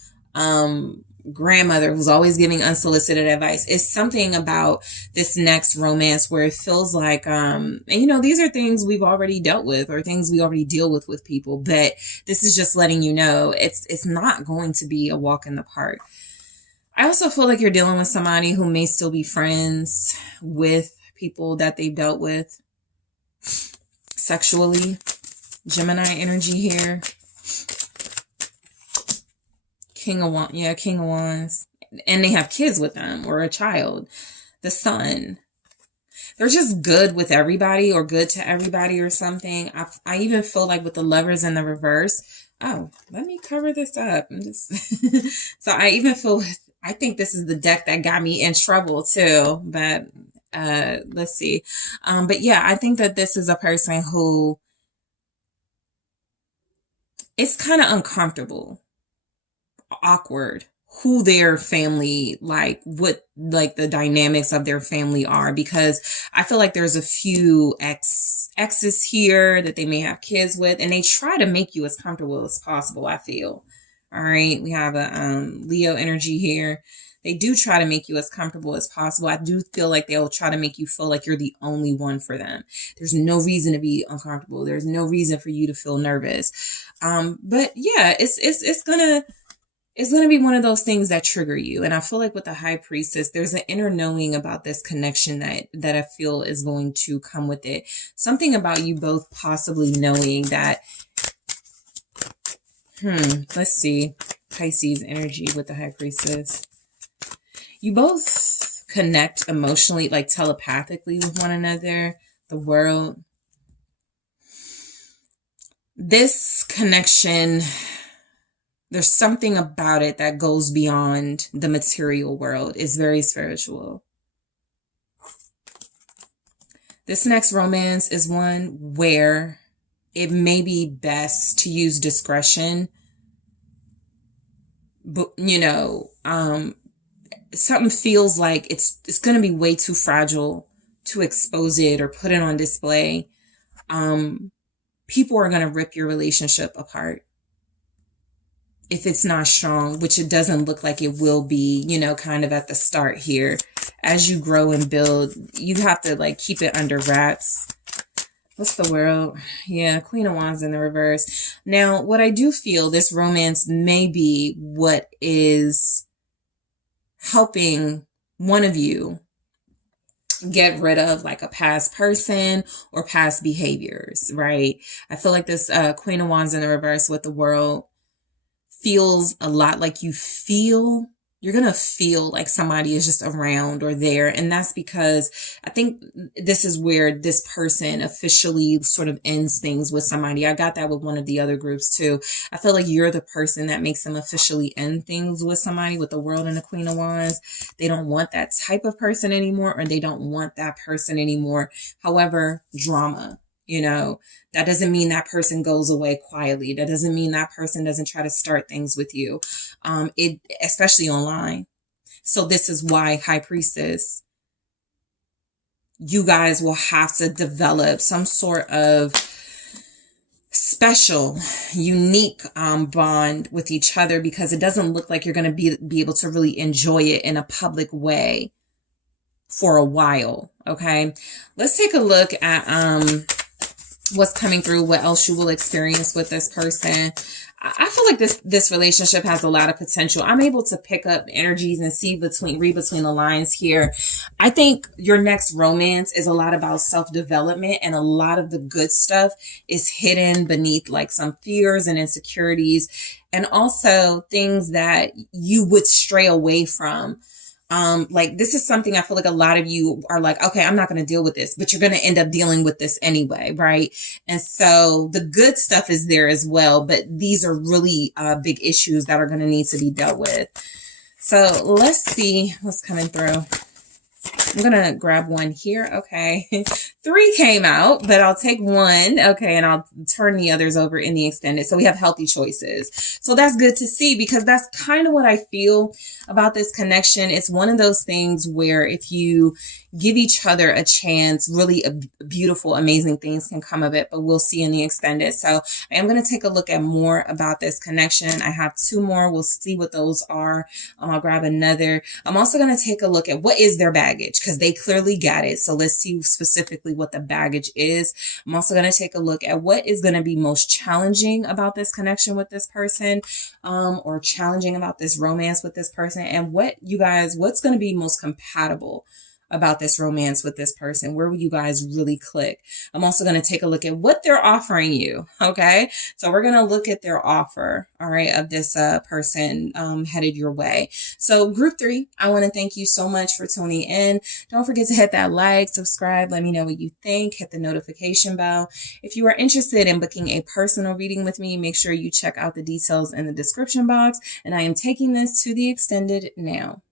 grandmother who's always giving unsolicited advice. It's something about this next romance where it feels like, and you know, these are things we've already dealt with or things we already deal with people, but this is just letting you know it's not going to be a walk in the park. I also feel like you're dealing with somebody who may still be friends with people that they've dealt with sexually. Gemini energy here. King of Wands. And they have kids with them or a child. The Sun. They're just good with everybody or good to everybody or something. I even feel like with the Lovers in the reverse. Oh, let me cover this up. So I even feel, I think this is the deck that got me in trouble too. But let's see. But yeah, I think that this is a person who it's kind of uncomfortable, awkward, who their family, like what like the dynamics of their family are, because I feel like there's a few exes here that they may have kids with, and they try to make you as comfortable as possible, I feel. All right, we have a Leo energy here. They do try to make you as comfortable as possible. I do feel like they'll try to make you feel like you're the only one for them. There's no reason to be uncomfortable. There's no reason for you to feel nervous. But yeah, it's gonna be one of those things that trigger you. And I feel like with the High Priestess, there's an inner knowing about this connection that I feel is going to come with it. Something about you both possibly knowing that, let's see, Pisces energy with the High Priestess. You both connect emotionally, like telepathically with one another, the world. This connection, there's something about it that goes beyond the material world. It's very spiritual. This next romance is one where it may be best to use discretion. But, you know, something feels like it's going to be way too fragile to expose it or put it on display. People are going to rip your relationship apart if it's not strong, which it doesn't look like it will be, you know, kind of at the start here. As you grow and build, you have to like keep it under wraps. What's the world? Yeah, Queen of Wands in the reverse. Now, what I do feel, this romance may be what is helping one of you get rid of like a past person or past behaviors, right? I feel like this Queen of Wands in the reverse with the World feels a lot like you're going to feel like somebody is just around or there. And that's because I think this is where this person officially sort of ends things with somebody. I got that with one of the other groups too. I feel like you're the person that makes them officially end things with somebody, with the World and the Queen of Wands. They don't want that type of person anymore, or they don't want that person anymore. However, drama. That doesn't mean that person goes away quietly. That doesn't mean that person doesn't try to start things with you, especially online. So this is why, High Priestess, you guys will have to develop some sort of special, unique bond with each other, because it doesn't look like you're going to be able to really enjoy it in a public way for a while. Okay, let's take a look at what's coming through, what else you will experience with this person. I feel like this relationship has a lot of potential. I'm able to pick up energies and read between the lines here. I think your next romance is a lot about self-development, and a lot of the good stuff is hidden beneath like some fears and insecurities, and also things that you would stray away from. Like this is something I feel like a lot of you are like, okay, I'm not going to deal with this, but you're going to end up dealing with this anyway, right? And so the good stuff is there as well, but these are really big issues that are going to need to be dealt with. So let's see what's coming through. I'm going to grab one here. Okay. 3 came out, but I'll take one. Okay. And I'll turn the others over in the extended. So we have healthy choices. So that's good to see, because that's kind of what I feel about this connection. It's one of those things where if you give each other a chance, really beautiful, amazing things can come of it, but we'll see in the extended. So I am going to take a look at more about this connection. I have 2 more. We'll see what those are. I'll grab another. I'm also going to take a look at what is their baggage, because they clearly got it. So let's see specifically what the baggage is. I'm also going to take a look at what is going to be most challenging about this connection with this person, or challenging about this romance with this person, and what's going to be most compatible about this romance with this person. Where will you guys really click? I'm also going to take a look at what they're offering you. Okay. So we're going to look at their offer, all right, of this person headed your way. So group 3, I want to thank you so much for tuning in. Don't forget to hit that like, subscribe, let me know what you think, hit the notification bell. If you are interested in booking a personal reading with me, make sure you check out the details in the description box. And I am taking this to the extended now.